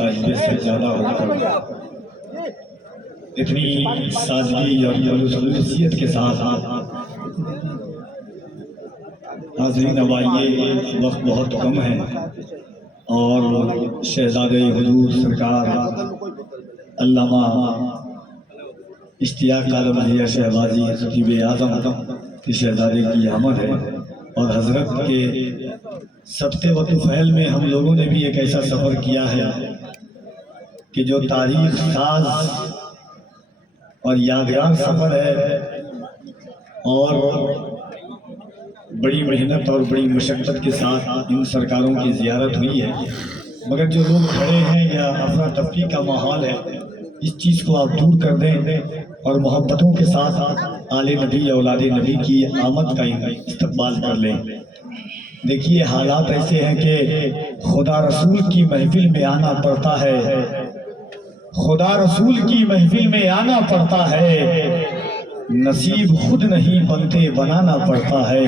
صاحب سجادہ ہو کر اتنی سادگی اور خلوصیت کے ساتھ حاضرین نوائیے، وقت بہت کم ہے اور شہزادے حضور سرکار علامہ اشتیاق عالم علیہ شہبازی خطیب اعظم کی شہزادے کی آمد ہے، اور حضرت کے سبت و طفیل میں ہم لوگوں نے بھی ایک ایسا سفر کیا ہے کہ جو تاریخ ساز اور یادگار سفر ہے، اور بڑی محنت اور بڑی مشقت کے ساتھ ان سرکاروں کی زیارت ہوئی ہے، مگر جو لوگ کھڑے ہیں یا افراتفری کا ماحول ہے، اس چیز کو آپ دور کر دیں اور محبتوں کے ساتھ آل نبی اولاد نبی کی آمد کا استقبال کر لیں۔ دیکھیے حالات ایسے ہیں کہ خدا رسول کی محفل میں آنا پڑتا ہے، خدا رسول کی محفل میں آنا پڑتا ہے، نصیب خود نہیں بنتے بنانا پڑتا ہے۔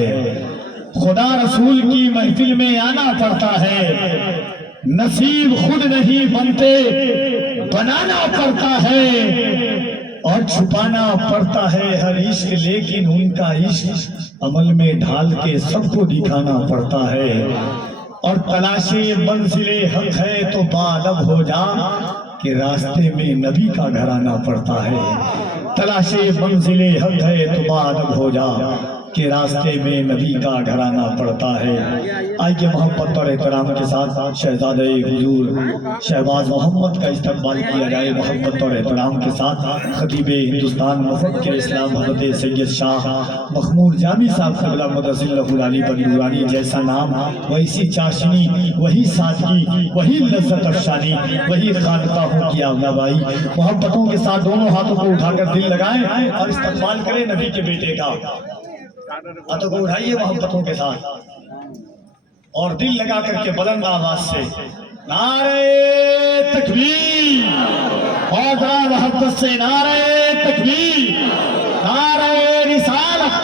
خدا رسول کی محفل میں آنا پڑتا ہے، نصیب خود نہیں بنتے بنانا پڑتا ہے، اور چھپانا پڑتا ہے ہر عشق، لیکن ان کا عشق عمل میں ڈھال کے سب کو دکھانا پڑتا ہے۔ اور تلاش منزل حق ہے تو بالغ ہو جا کہ راستے میں نبی کا گھر آنا پڑتا ہے۔ تلاش منزل حق ہے تو بالغ ہو جا کہ راستے میں نبی کا گھر آنا پڑتا ہے۔ آئیے محبت اور احترام کے ساتھ شہزادہ حضور شہباز محمد کا استقبال کیا جائے۔ محبت اور احترام کے ساتھ خطیب ہندوستان مفکر اسلام حضرت سید شاہ مخمور جامی صاحب قبلہ مدثر اللہ العلی بندورانی جیسا نام، ویسی چاشنی، وہی سادگی، وہی لذت افشانی، وہی خانقاہوں کی آبنائی۔ محبتوں کے ساتھ دونوں ہاتھوں کو اٹھا کر دل لگائیں اور استقبال کریں نبی کے بیٹے کا۔ ہاتھوں کو اٹھائیے محبتوں کے ساتھ اور دل لگا کر کے بلند آواز سے نعرہ تکبیر، اور ذرا محبت سے نعرہ تکبیر، نعرہ رسالت،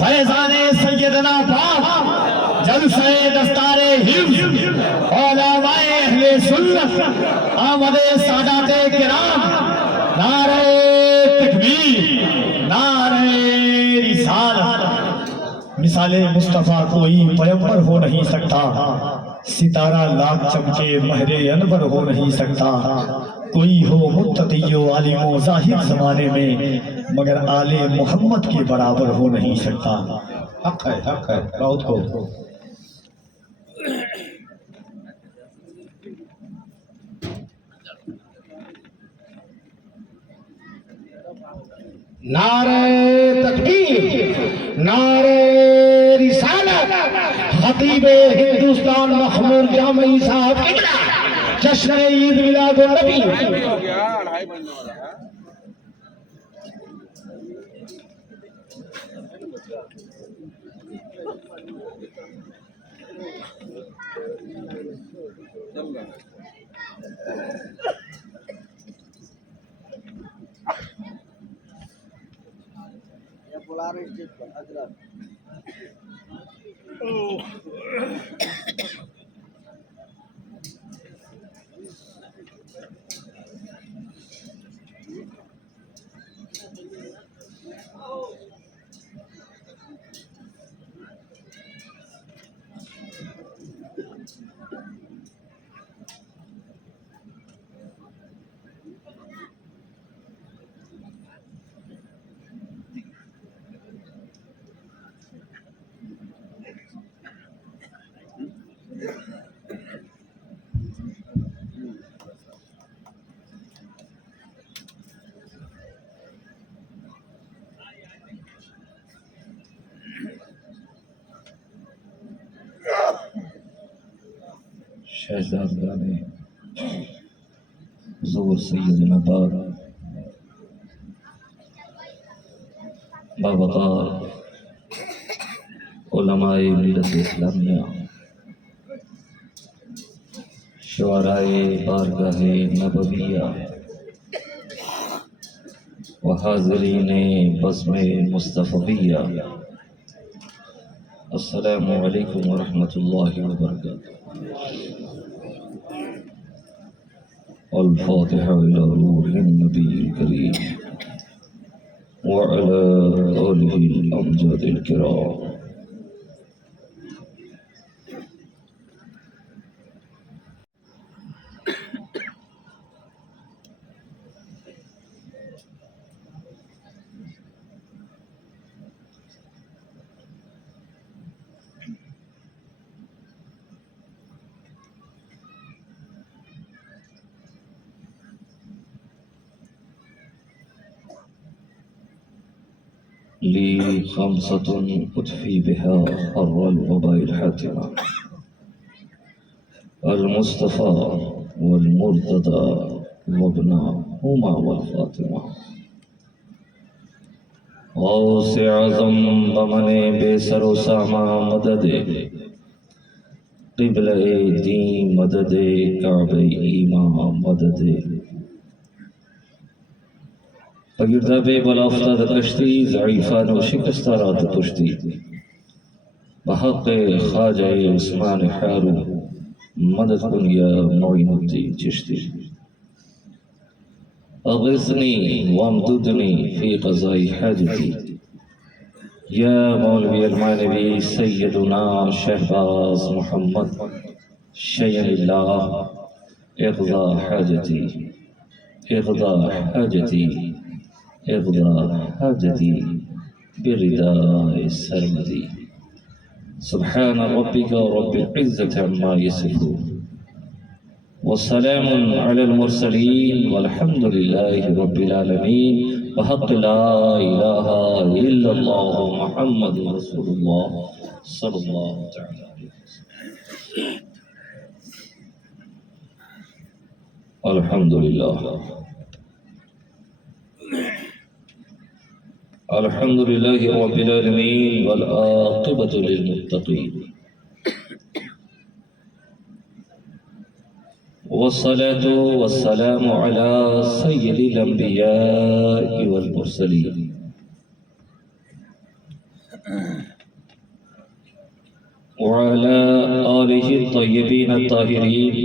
فیضان سیدنا پاک، جلسہ دستار حفظ، علماء اہل سنت، آمد سادات کرام، نعرہ تکبیر، نعرہ رسالت۔ مثال مصطفیٰ کوئی پیمبر ہو نہیں سکتا، ستارہ لاکھ چمکے مہر انور ہو نہیں سکتا، کوئی ہو متقی و عالم و زاہد زمانے میں، مگر آل محمد کے برابر ہو نہیں سکتا۔ حق ہے، حق ہے، بہت کو نعرہ تکبیر، نعرہ رسالت، خطیب ہندوستان مخمور جامی صاحب قبلہ، جشن عید میلاد النبی۔ شہزادگان حضور سیدنا پاک بابقار علماء ملت اسلامیہ، شعرائے بارگاہ نبویہ و حاضرین بزم مصطفیہ، السلام علیکم ورحمۃ اللہ وبرکاتہ۔ الفاتحة إلى روح النبي الكريم وعلى آله الأمجاد الكرام. لي خمسة أطفي بها حر الوباء الحاتمة: المصطفى والمرتضى وابنهما والفاطمة. غوث اعظم بمن بے سر و ساما مدد قبلہ دین مدد کعبہ ایمان مدد بگردہ بے بلافتہ کشتی ضعیفان و شکستہ رات پشتی بحق خواجہ عثمان حارو مدد کن یا معین الدین چشتی. اغثنی وامددنی فی قضاء حاجتی یا مولوی المانوی سیدنا شہباز محمد شیئن اللہ اقضا حاجتی اقضا حاجتی اقضا حاجتی برداء السرمدی. سبحان ربك رب العزة عما يصفون والسلام على المرسلين والحمد لله رب العالمين بحق لا إله إلا الله محمد رسول الله صلى الله تعالى عليه وسلم. الحمد لله الحمد لله رب العالمين والعاقبة للمتقين والصلاة والسلام على سيد الأنبياء والمرسلين وعلى آله الطيبين الطاهرين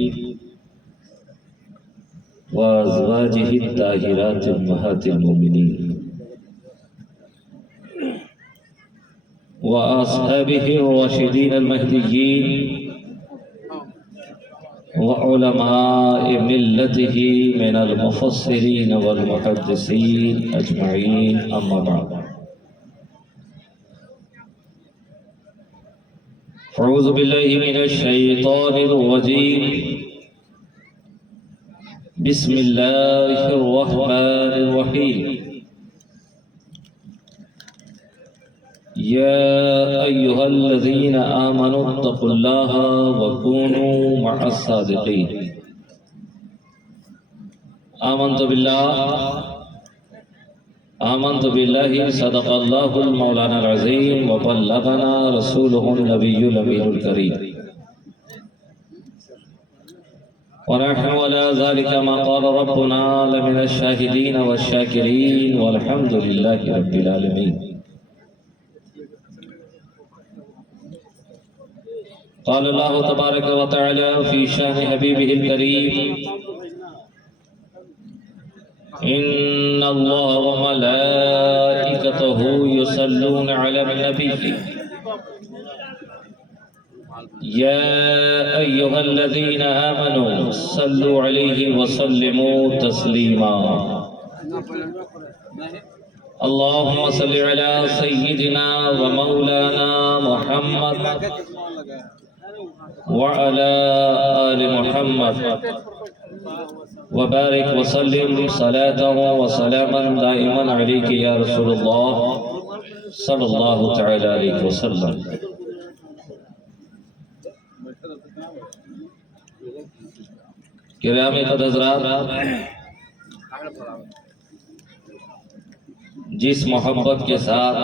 وأزواجه الطاهرات أمهات المؤمنين وأصحابه الراشدين المهديين وعلماء ملته من المفسرين والمحدثين أجمعين. أما بعد، أعوذ بالله من الشيطان الرجيم. بسم الله الرحمن الرحيم. يا أيها الذين آمنوا اتقوا الله وكونوا مع الصادقين. آمنت بالله صدق الله المولانا العظيم وبلغنا رسوله النبي الأمين الكريم ونحن على ذلك ما قال ربنا لمن الشاهدين والشاكرين والحمد لله رب العالمين. قال الله تبارك وتعالى في شان حبيبه الكريم: إن الله وملائكته يصلون على النبي يا أيها الذين آمنوا صلوا عليه وسلموا تسليما. اللهم صل على سيدنا ومولانا محمد وعلى آل محمد وبارك وسلم صلاة وسلاما دائما عليك يا رسول الله صلى الله تعالى عليه وسلم. کرام حضرات، جس محبت کے ساتھ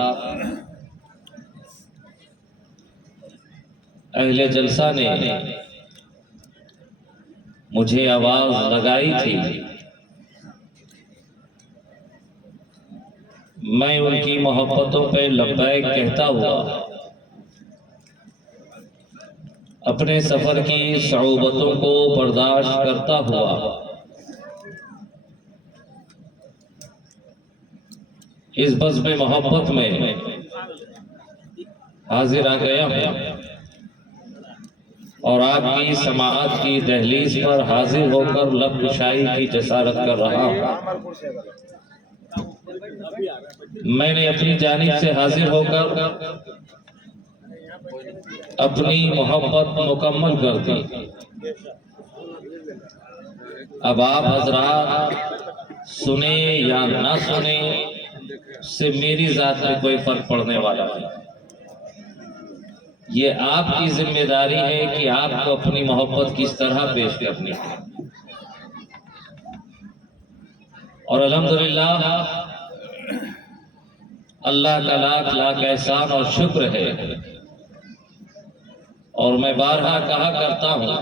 اہل جلسہ نے مجھے آواز لگائی تھی، میں ان کی محبتوں پہ لبیک کہتا ہوا اپنے سفر کی صعوبتوں کو برداشت کرتا ہوا اس بزم محبت میں حاضر آ گیا ہوں اور آپ کی سماعت کی دہلیز پر حاضر ہو کر لب کشائی کی جسارت کر رہا ہوں۔ میں نے اپنی جانب سے حاضر ہو کر اپنی محبت مکمل کر دی۔ اب آپ حضرات سنیں یا نہ سنیں اس سے میری ذات میں کوئی فرق پڑنے والا نہیں۔ یہ آپ کی ذمہ داری ہے کہ آپ کو اپنی محبت کس طرح پیش کرنی ہے، اور الحمدللہ اللہ کا لاکھ لاکھ احسان اور شکر ہے، اور میں بارہا کہا کرتا ہوں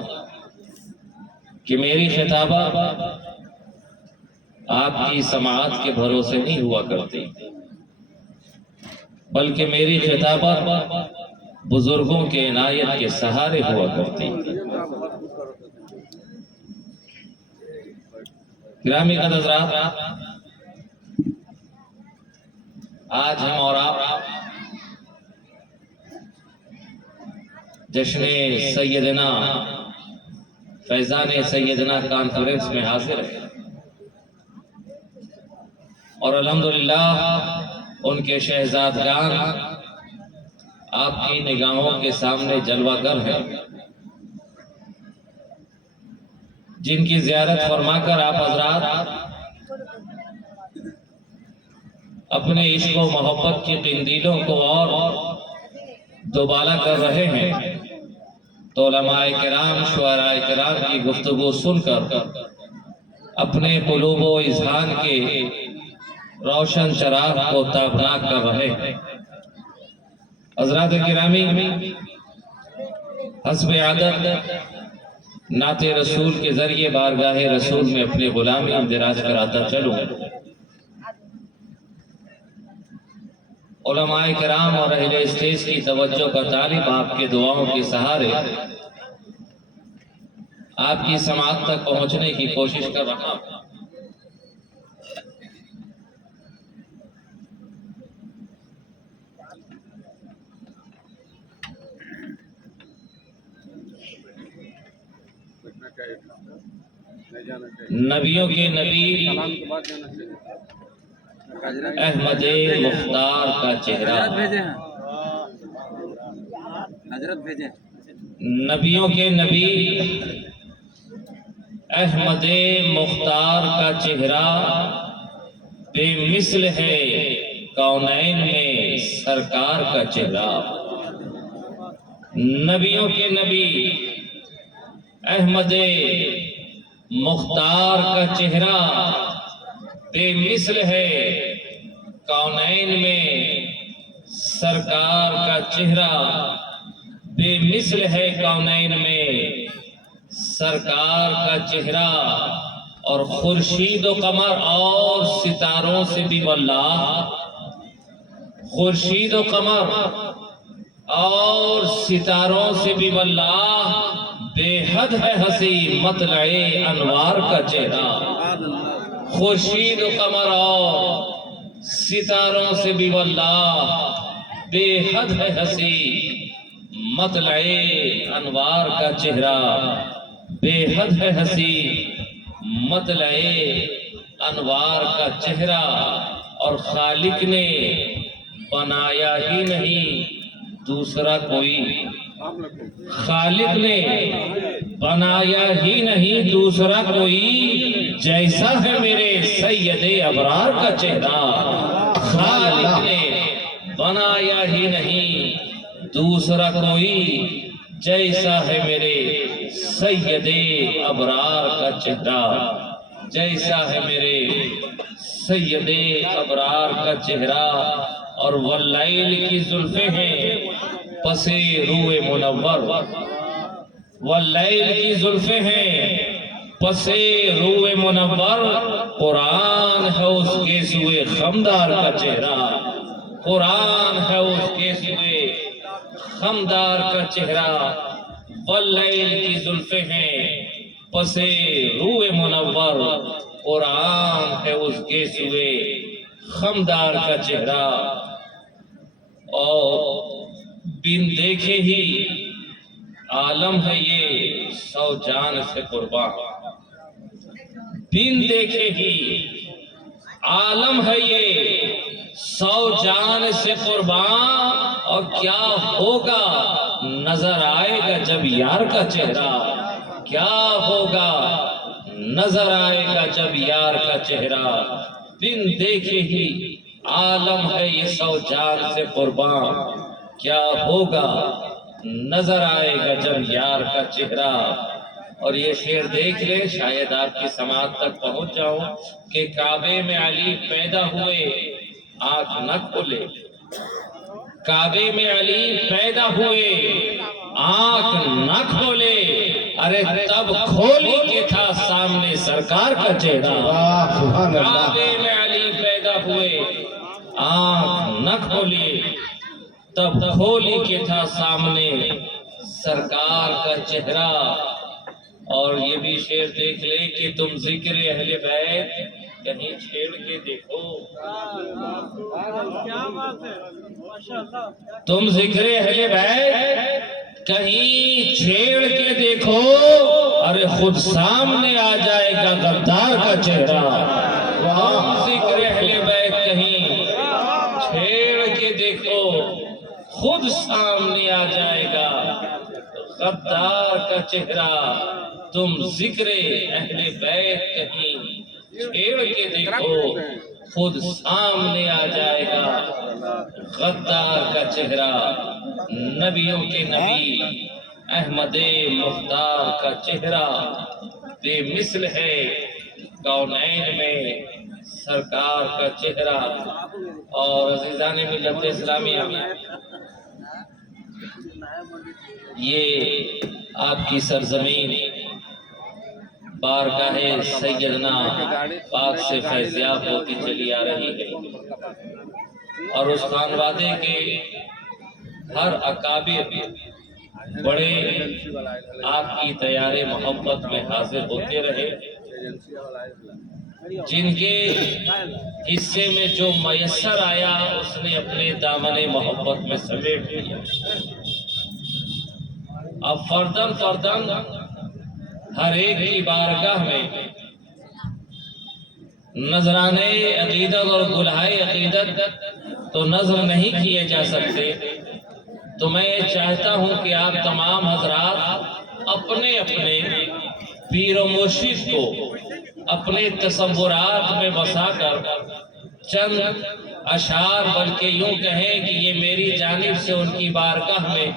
کہ میری خطابت آپ کی سماعت کے بھروسے نہیں ہوا کرتی، بلکہ میری خطابت بزرگوں کے عنایت کے سہارے ہوا کرتی۔ گرامی قدر حضرات، آج ہم اور آپ جشن سیدنا فیضان سیدنا کانفرنس میں حاضر ہیں، اور الحمدللہ ان کے شہزادگان آپ کی نگاہوں کے سامنے جلوہ گر ہیں، جن کی زیارت فرما کر آپ حضرات اپنے عشق و محبت کی قندیلوں کو اور دوبالا کر رہے ہیں۔ تو علماء کرام، شعراء کرام کی گفتگو سن کر اپنے قلوب و اذہان کے روشن چراغ کو تابناک کر رہے ہیں۔ حضرات گرامی، حسب عادت نعت رسول کے ذریعے بارگاہ رسول میں اپنے غلامی اندراج کراتا چلوں۔ علماء کرام اور اہل اسٹیج کی توجہ کا طالب آپ کے دعاؤں کے سہارے آپ کی سماعت تک پہنچنے کی کوشش کر رہا ہوں۔ نبیوں کے نبی احمد مختار کا چہرہ، نبیوں کے نبی احمد مختار کا چہرہ بے مثل ہے کونین میں سرکار کا چہرہ۔ نبیوں کے نبی احمد مختار کا چہرہ بے مثل ہے کونین میں سرکار کا چہرہ، بے مثل ہے کونین میں سرکار کا چہرہ، اور خورشید و قمر اور ستاروں سے بھی واللہ، خورشید و قمر اور ستاروں سے بھی واللہ بے حد ہے حسین مطلع انوار کا چہرہ۔ خورشید و قمر اور ستاروں سے بھی واللہ بے حد ہے حسین مطلع انوار کا چہرہ، بے حد ہے حسین مطلع انوار کا چہرہ، اور خالق نے بنایا ہی نہیں دوسرا کوئی، خالق نے بنایا ہی نہیں دوسرا کوئی، جیسا ہے میرے سید ابرار کا چہرہ۔ خالق نے بنایا ہی نہیں دوسرا کوئی، جیسا ہے میرے سید ابرار کا چہرہ، جیسا ہے میرے سید ابرار کا چہرہ۔ اور واللیل کی زلفیں ہیں پسے روئے منور، واللیل کی زلفیں ہیں پسے روئے منور، قرآن ہے اس کے سوئے خمدار کا چہرہ، قرآن ہے اس کے سوئے خمدار کا چہرہ۔ واللیل کی زلفیں ہیں پسے روئے منور، قرآن ہے اس کے سوئے خمدار کا چہرہ اور بن دیکھے ہی عالم ہے یہ 100 جان سے قربان، بن دیکھے ہی عالم ہے یہ 100 جان سے قربان، اور کیا ہوگا نظر آئے گا جب یار کا چہرہ، کیا ہوگا نظر آئے گا جب یار کا چہرہ، بن دیکھے ہی عالم ہے یہ 100 جان سے قربان، کیا ہوگا نظر آئے گا جب یار کا چہرہ۔ اور یہ شعر دیکھ لے، شاید آپ کی سماعت تک پہنچ جاؤں کہ کعبے میں علی پیدا ہوئے آنکھ نہ کھولے، کعبے میں علی پیدا ہوئے آنکھ نہ کھولے، ارے تب کھولی کہ تھا سامنے سرکار کا چہرہ، کعبے میں علی پیدا ہوئے آنکھ نہ کھولی، تب کھولی کہ تھا سامنے سرکار کا چہرہ۔ اور یہ بھی شعر دیکھ لے کہ تم ذکر اہل بیت کہیں چھیڑ کے دیکھو، تم ذکر اہل بیت کہیں چھیڑ کے دیکھو، ارے خود سامنے آ جائے گا غدار کا چہرہ، تم ذکر اہل بیت کہیں چھیڑ کے دیکھو، خود سامنے آ جائے گا غدار کا چہرہ، تم ذکر اہل بیت کہیں چھیڑ کے دیکھو، خود سامنے آ جائے گا غدار کا چہرہ۔ نبیوں کے نبی احمد مختار کا چہرہ بے مثل ہے کونین میں سرکار کا چہرہ۔ اور عزیزان ملت اسلامیہ، یہ آپ کی سرزمین بارگاہ سیدنا پاک سے فیضیاب ہوتی چلی آ رہی ہے، اور اس خانوادے کے ہر اکابر بڑے آپ کی تیار محبت میں حاضر ہوتے رہے، جن کے حصے میں جو میسر آیا اس نے اپنے دامن محبت میں سمیٹ لیا۔ اب فردن فردن ہر ایک کی بارگاہ میں نذرانے عقیدت اور گلہائے عقیدت تو نظر نہیں کیے جا سکتے، تو میں چاہتا ہوں کہ آپ تمام حضرات اپنے اپنے پیر و مرشد کو اپنے تصورات میں بسا کر چند اشعار، بلکہ یوں کہیں کہ یہ میری جانب سے ان کی بارگاہ میں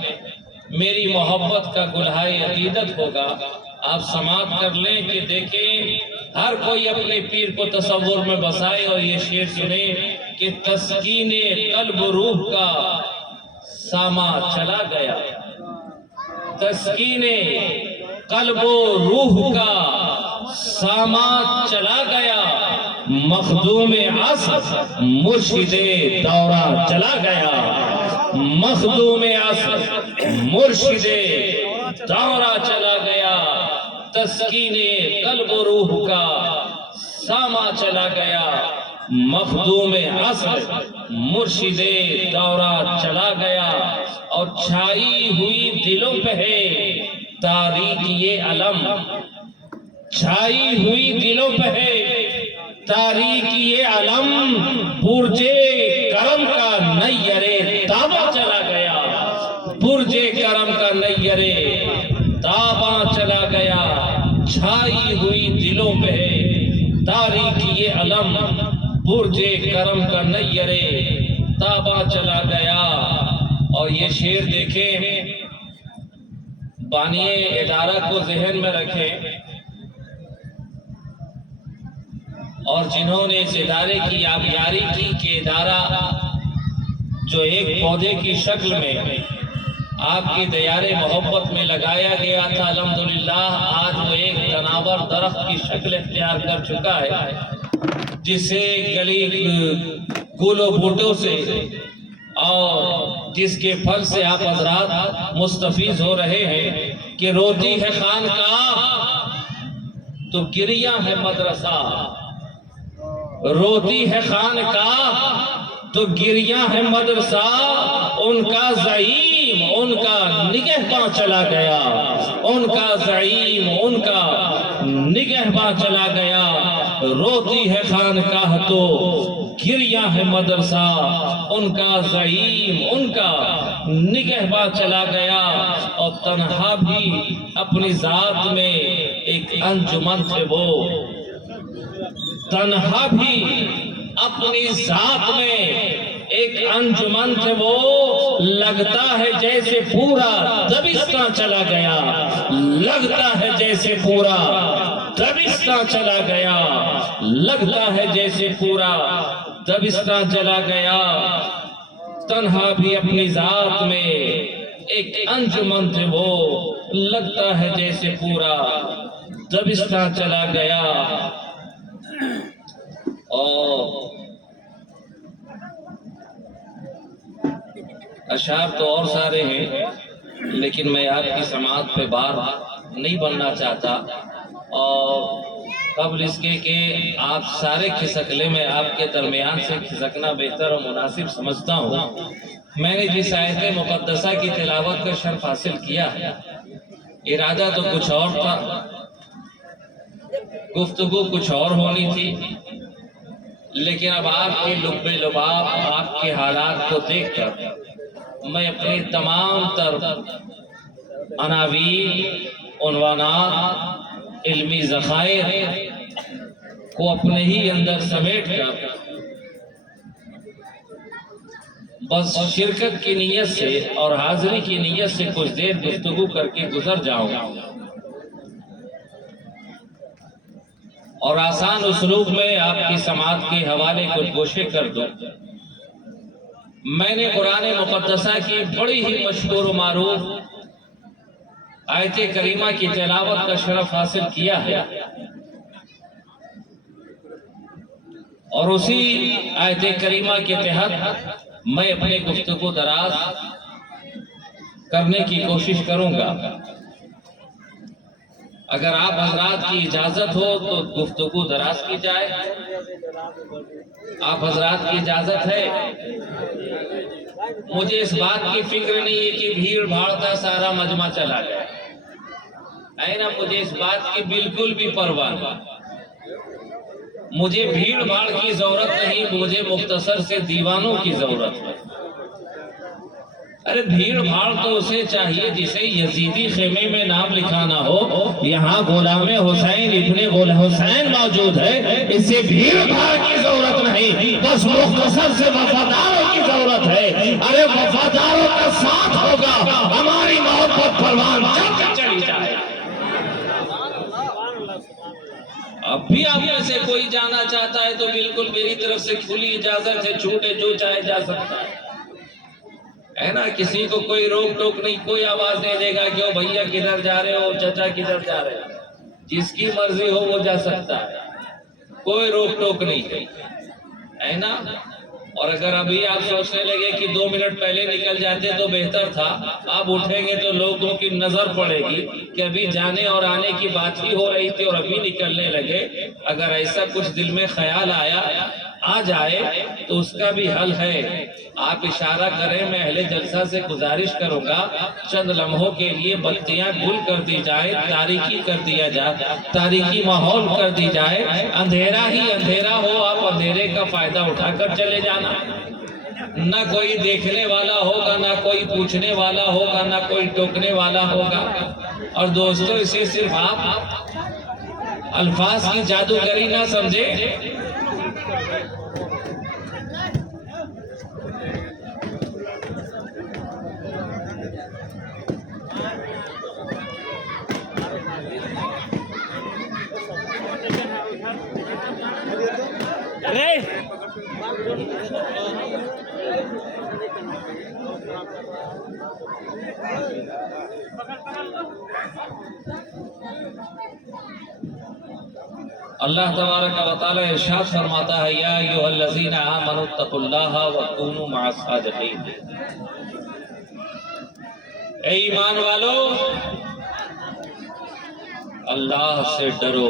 میری محبت کا گلہائے عقیدت ہوگا، آپ سماعت کر لیں کہ دیکھیں ہر کوئی اپنے پیر کو تصور میں بسائے اور یہ شعر سنیں کہ تسکین قلب و روح کا ساما چلا گیا، تسکین قلب و روح کا ساما چلا گیا، مخدوم عصر مرشد دورہ چلا گیا، مخدوم عصر مرشد دورہ چلا گیا، تسکین قلب و روح کا ساما چلا گیا، مخدوم عصر مرشد دورہ چلا گیا، اور چھائی ہوئی دلوں پہ ہے تاریکی علم، چھائی ہوئی دلوں پہ ہے تاریکی علم، برج کرم کا نیر تابہ چلا گیا، برج کرم کا نیر تابہ چلا گیا، چھائی ہوئی دلوں پہ ہے تاریکی علم، برج کرم کا نیر تابہ چلا گیا۔ اور یہ شعر دیکھیں، بانی ادارہ کو ذہن میں رکھیں، اور جنہوں نے اس ادارے کی آبیاری کی کہ ادارہ جو ایک پودے کی شکل میں آپ کی دیار محبت میں لگایا گیا تھا، الحمدللہ آج وہ ایک تناور درخت کی شکل اختیار کر چکا ہے، جسے گلی گل و بوٹوں سے اور جس کے پھل سے آپ حضرات مستفیض ہو رہے ہیں کہ روتی ہے خانقاہ تو گریاں ہے مدرسہ، روتی ہے خانقاہ تو گریا ہے مدرسہ، ان کا زعیم ان کا نگہباں چلا گیا، ان کا زعیم ان کا نگہباں چلا گیا، روتی ہے خانقاہ تو گریا ہے مدرسہ، ان کا زعیم ان کا نگہباں چلا گیا، اور تنہا بھی اپنی ذات میں ایک انجمن تھے وہ، تنہا بھی اپنی ذات میں ایک انجمن تھے وہ، لگتا ہے جیسے پورا دبستان چلا گیا، لگتا ہے جیسے پورا دبستان چلا گیا، لگتا ہے جیسے پورا دبستان چلا گیا، تنہا بھی اپنی ذات میں ایک انجمن تھے وہ، لگتا ہے جیسے پورا دبستان چلا گیا۔ اور اشعار تو اور سارے ہیں، لیکن میں آپ کی سماعت پہ بار نہیں بننا چاہتا، اور قبل اس کے کہ آپ سارے کھسک لیں، میں آپ کے درمیان سے کھسکنا بہتر اور مناسب سمجھتا ہوں۔ میں نے جس آیت مقدسہ کی تلاوت کا شرف حاصل کیا ہے، ارادہ تو کچھ اور تھا، گفتگو کچھ اور ہونی تھی، لیکن اب آپ کے لب لباب، آپ کے حالات کو دیکھ کر میں اپنی تمام تر عناوین، عنوانات، علمی ذخائر کو اپنے ہی اندر سمیٹ کر بس شرکت کی نیت سے اور حاضری کی نیت سے کچھ دیر گفتگو کر کے گزر جاؤں، اور آسان اسلوب میں آپ کی سماعت کے حوالے کچھ گوشے کر دوں۔ میں نے قرآن مقدسہ کی بڑی ہی مشہور و معروف آیت کریمہ کی تلاوت کا شرف حاصل کیا ہے، اور اسی آیت کریمہ کے تحت میں اپنے گفتگو دراز کرنے کی کوشش کروں گا۔ اگر آپ حضرات کی اجازت ہو تو گفتگو دراز کی جائے، آپ حضرات کی اجازت ہے؟ مجھے اس بات کی فکر نہیں ہے کہ بھیڑ بھاڑ کا سارا مجمع چلا گیا ہے نا، مجھے اس بات کی بالکل بھی پرواہ نہیں، مجھے بھیڑ بھاڑ کی ضرورت نہیں، مجھے مختصر سے دیوانوں کی ضرورت ہے۔ ارے بھیڑ بھاڑ تو اسے چاہیے جسے یزیدی خیمے میں نام لکھانا ہو، یہاں غلام حسین ابن حسین موجود ہے، اسے بھیڑ بھاڑ کی ضرورت نہیں، بس مختصر سے وفاداروں کی ضرورت ہے۔ ارے وفاداروں کا ساتھ ہوگا، ہماری محبت پروان چلی جائے۔ اب بھی آپ میں سے کوئی جانا چاہتا ہے تو بالکل میری طرف سے کھلی اجازت ہے، چھوٹے جو چاہے جا سکتا ہے نا، کسی کو کوئی روک ٹوک نہیں، کوئی آواز نہیں دے گا کہ او بھیا کدھر جا رہے ہو، چچا کدھر جا رہے ہو، جس کی مرضی ہو وہ جا سکتا ہے، کوئی روک ٹوک نہیں ہے نا۔ اور اگر ابھی آپ سوچنے لگے کہ 2 منٹ پہلے نکل جاتے تو بہتر تھا، آپ اٹھیں گے تو لوگوں کی نظر پڑے گی کہ ابھی جانے اور آنے کی بات ہی ہو رہی تھی اور ابھی نکلنے لگے۔ اگر ایسا کچھ دل میں خیال آ جائے تو اس کا بھی حل ہے، آپ اشارہ کریں، میں اہل جلسہ سے گزارش کروں گا چند لمحوں کے لیے بتیاں گل کر دی جائے، تاریکی کر دیا جائے، تاریکی ماحول کر دی جائے، اندھیرا ہی اندھیرا ہو، آپ اندھیرے کا فائدہ اٹھا کر چلے جانا، نہ کوئی دیکھنے والا ہوگا، نہ کوئی پوچھنے والا ہوگا، نہ کوئی ٹوکنے والا ہوگا۔ اور دوستو اسے صرف آپ الفاظ کی جادوگری نہ سمجھے، اللہ تبارک و تعالی ارشاد فرماتا ہے، یا ایھا الذین آمنوا اتقوا اللہ وکونوا مع الصادقین، اے ایمان والو اللہ سے ڈرو،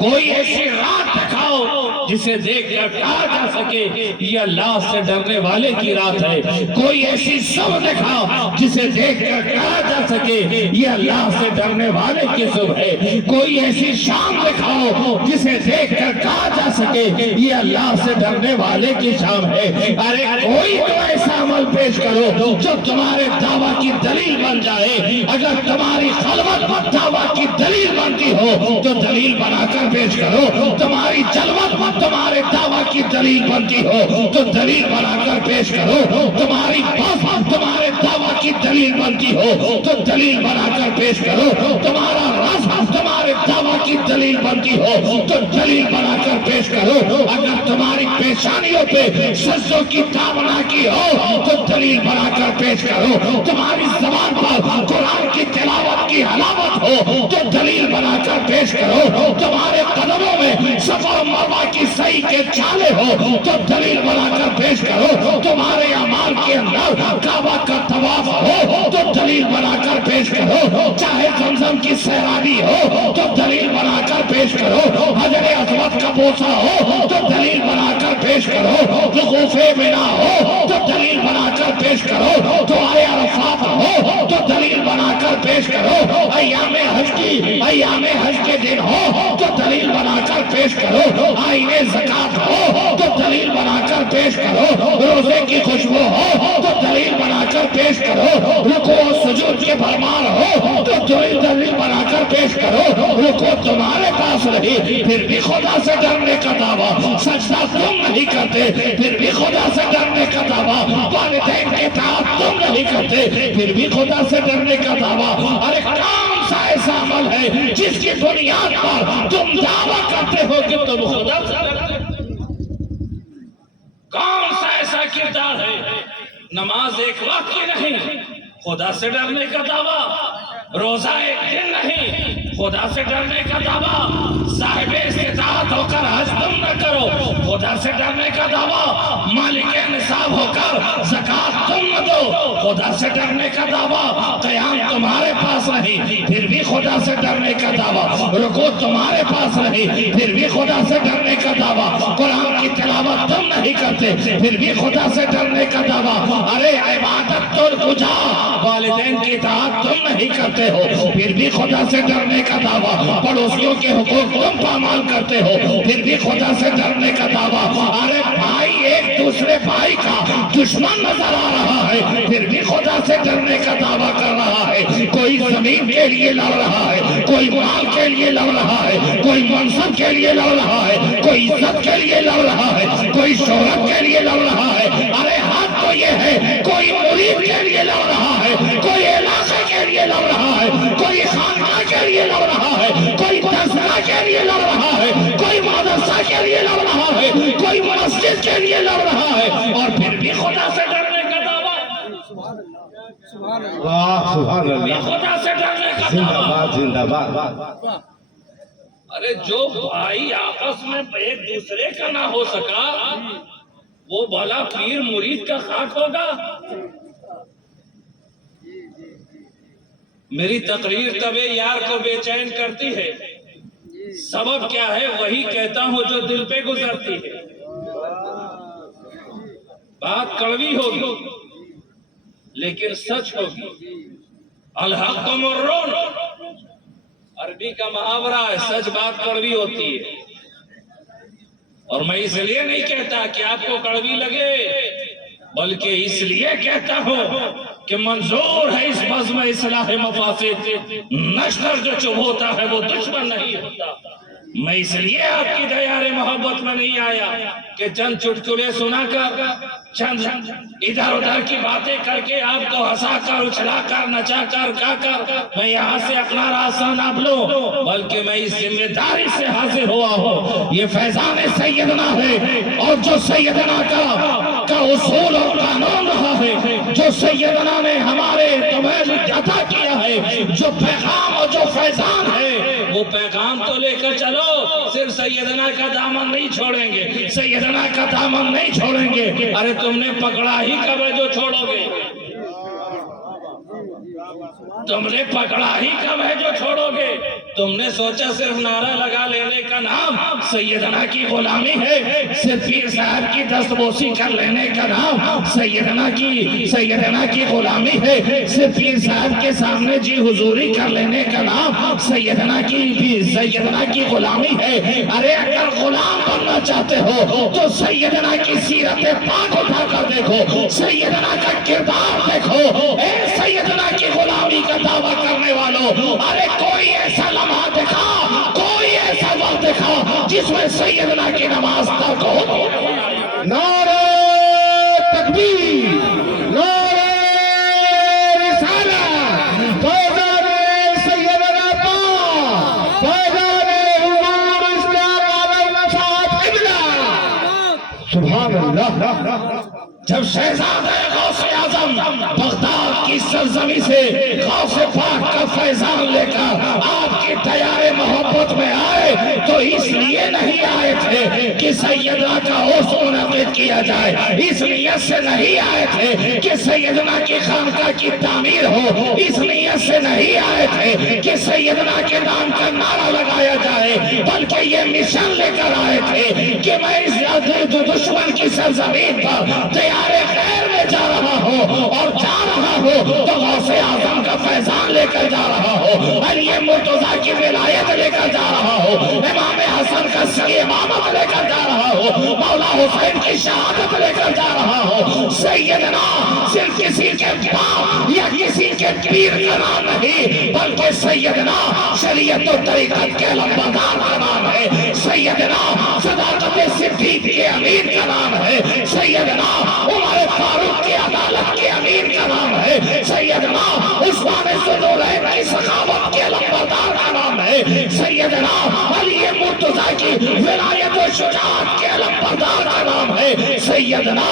کوئی ایسی رات دکھاؤ جسے دیکھ کر کہا جا سکے یہ اللہ سے ڈرنے والے کی رات ہے، کوئی ایسی صبح دکھاؤ جسے دیکھ کر کہا جا سکے یہ اللہ سے ڈرنے والے کی صبح ہے، کوئی ایسی شام دکھاؤ جسے دیکھ کر کہا جا سکے یہ اللہ سے ڈرنے والے کی شام ہے۔ ارے کوئی تو ایسا عمل پیش کرو جو تمہارے دعویٰ کی دلیل بن جائے، اگر تمہاری خلوت دعویٰ کی دلیل بنتی ہو تو دلیل بنا کر پیش کرو، تمہاری جلوت تمہارے دعویٰ کی دلیل بنتی ہو تو دلیل بنا کر پیش کرو، تمہاری بس تمہارے دعویٰ کی دلیل بنتی ہو تو دلیل بنا کر پیش کرو، تمہارا رس تمہارے دعویٰ کی دلیل بنتی ہو تو دلیل بنا کر پیش کرو، اگر تمہاری پیشانیوں پہ سجدوں کی تابنا کی ہو تو دلیل بنا کر پیش کرو، تمہاری زبان پر قرآن کی تلاوت کی حلاوت ہو تو دلیل بنا کر پیش کرو، تمہارے قدموں میں صفا و مروہ کی صحیح کے چالے ہو تو دلیل بنا کر پیش کرو، تمہارے اعمال کے اندر کعبہ کا طواف ہو تو دلیل بنا کر پیش کرو، چاہے زمزم کی سیرابی ہو تو دلیل بنا کر پیش کرو، حجر اسود کا بوسہ ہو تو دلیل بنا کر پیش کرو، وقوف منا ہو تو دلیل بنا کر پیش کرو، دعائے عرفات ہو تو دلیل بنا کر پیش کرو، ایام حج کے دن ہو تو دلیل بنا کر پیش کرو، آئین زکات ہو تو دلیل بنا کر پیش کرو، روزے کی خوشبو ہو تو دلیل بنا کر پیش کرو، رکوع و سجود کے بھرمار ہو تو دلیل بنا کر پیش کرو، رکوع تمہارے پاس رہی پھر بھی خدا سے ڈرنے کا دعویٰ، سجدہ تم نہیں کرتے پھر بھی خدا سے ڈرنے کا دعویٰ، والدین کے اطاعت تم نہیں کرتے پھر بھی خدا سے ڈرنے کا دعویٰ، ارے کون سا ایسا عمل ہے جس کی بنیاد پر تم دعویٰ کرتے ہو کہ تم خدا سے ڈرتے ہو؟ کون سا ایسا کردار ہے؟ نماز ایک وقت کی نہیں، خدا سے ڈرنے کا دعویٰ، روزہ ایک دن نہیں، خدا سے ڈرنے کا دعویٰ، صاحب استطاعت ہو کر حج تم نہ کرو، خدا سے ڈرنے کا دعویٰ، مالک نصاب ہو کر زکات تم نہ دو، خدا سے ڈرنے کا دعویٰ، قیام تمہارے پاس نہیں پھر بھی خدا سے ڈرنے کا دعویٰ، رکوع تمہارے پاس نہیں پھر بھی خدا سے ڈرنے کا دعویٰ، قرآن کی تلاوت تم نہیں کرتے پھر بھی خدا سے ڈرنے کا دعویٰ، ارے عبادت تو کجا، والدین کی اطاعت تم نہیں کرتے ہو پھر بھی خدا سے ڈرنے کا دعویٰ، پڑوسیوں کے حقوق تم پامال کرتے ہو پھر بھی خدا سے ڈرنے کا دعویٰ، ارے بھائی ایک دوسرے بھائی کا دشمن نظر آ رہا ہے پھر بھی خدا سے ڈرنے کا دعویٰ کر رہا ہے، کوئی زمین کے لیے لڑ رہا ہے، کوئی مال کے لیے لڑ رہا ہے، کوئی منصب کے لیے لڑ رہا ہے، کوئی عزت کے لیے لڑ رہا ہے، کوئی شہرت کے لیے لڑ رہا ہے، ارے حق تو یہ ہے کوئی مرید کے لیے لڑ رہا ہے، کوئی علاقے کے لیے لڑ رہا ہے، کوئی خانقاہ کے لیے لڑ رہا ہے، کوئی تذکرہ کے لیے لڑ رہا ہے، کوئی مدرسہ کے لیے لڑ رہا ہے، کوئی مسجد کے لیے لڑ رہا ہے، اور پھر بھی خدا سے ڈرنے کا دعویٰ، سبحان اللہ، خدا سے ڈرنے کا زندہ دعویٰ۔ باد زندہ باد۔ ارے جو بھائی آپس میں ایک دوسرے کا نہ ہو سکا وہ بھلا پیر مرید کا خاک ہوگا؟ میری تقریر طبع یار کو بے چین کرتی ہے، سبب کیا ہے وہی کہتا ہوں جو دل پہ گزرتی ہے، بات کڑوی ہوگی لیکن سچ ہوگی، الحق مرون، عربی کا محاورہ ہے، سچ بات کڑوی ہوتی ہے، اور میں اس لیے نہیں کہتا کہ آپ کو کڑوی لگے بلکہ اس لیے کہتا ہوں کہ منظور ہے اس بزم اصلاح مفاسد، نشتر جو چبھوتا ہے وہ دشمن نہیں ہوتا۔ میں اس لیے آپ کی دیار محبت میں نہیں آیا کہ چند چٹکلے سنا کر، چند ادھر ادھر کی باتیں کر کے آپ کو ہنسا کر، اچھلا کر، نچا کر، گا کر میں یہاں سے اپنا راستہ ناپ لوں، بلکہ میں اس ذمہ داری سے حاضر ہوا ہوں، یہ فیضان سیدنا ہے، اور جو سیدنا کا اصول اور قانون رہا ہے، جو سیدنا نے ہمارے تمہیں عطا کیا ہے، جو پیغام اور جو فیضان ہے وہ پیغام تو لے کر چلو، صرف سیدنا کا دامن نہیں چھوڑیں گے، سیدنا کا دامن نہیں چھوڑیں گے، ارے تم نے پکڑا ہی کب ہے جو چھوڑو گے، تم نے پکڑا ہی کب ہے جو چھوڑو گے، تم نے سوچا صرف نعرہ لگا لینے کا نام سیدنا کی غلامی ہے، صرف پیر صاحب کی دستبوسی کر لینے کا نام سیدنا کی غلامی ہے، صرف پیر صاحب کے سامنے جی حضوری کر لینے کا نام سیدنا کی غلامی ہے۔ ارے اگر غلام بننا چاہتے ہو تو سیدنا کی سیرت پاک اٹھا کر دیکھو، سیدنا کا کردار دیکھو۔ اے سیدنا کی غلامی کا دعویٰ کرنے والوں، ارے کوئی ایسا لمحہ دکھا، کوئی ایسا وقت دکھا جس میں سیدنا کی نماز ترک ہو۔ نعرہ تکبیر، نعرہ رسالت، فیضان سیدنا پاک، فیضان حضور اسلام علیہ صاحب قبلہ۔ سبحان اللہ۔ جب شہزادہ غوث اعظم بغداد کی سرزمین سے غوث پاک کا فیضان لے کر آپ کی تیار محبت میں آئے تو اس لیے نہیں آئے تھے کہ سیدنا کا عرس منعقد کیا جائے، اس نیت سے نہیں آئے تھے کہ سیدنا کی خانقاہ کی تعمیر ہو، اس نیت سے نہیں آئے تھے کہ سیدنا کے نام کا نعرہ لگایا جائے، بلکہ یہ مشن لے کر آئے تھے کہ میں اس دشمن کی سرزمین پر تیار خیر میں جا رہا ہو، اور جا رہا ہو تو غوث اعظم کا فیضان لے کر جا رہا ہو، علی مرتضیٰ کی ولایت لے کر جا رہا ہو، امام حسن کا سی امامت لے کر جا رہا ہو، مولا حسین کی شہادت لے کر جا رہا ہو۔ سیدنا صرف کسی کے باپ یا کسی کے پیر کا نام نہیں، بلکہ سیدنا شریعت و طریقت کے علمبردار کا نام ہے، سیدنا صداقت صدیق کے امیر کا نام ہے، سیدنا عمر فاروق کی عدالت کے امیر کا نام ہے، سیدنا عثمان ذوالنورین کی سخاوت کے علمبردار کا نام ہے، سیدنا علی مرتضیٰ کی ولایت و شجاعت کے علمبردار کا نام ہے، سیدنا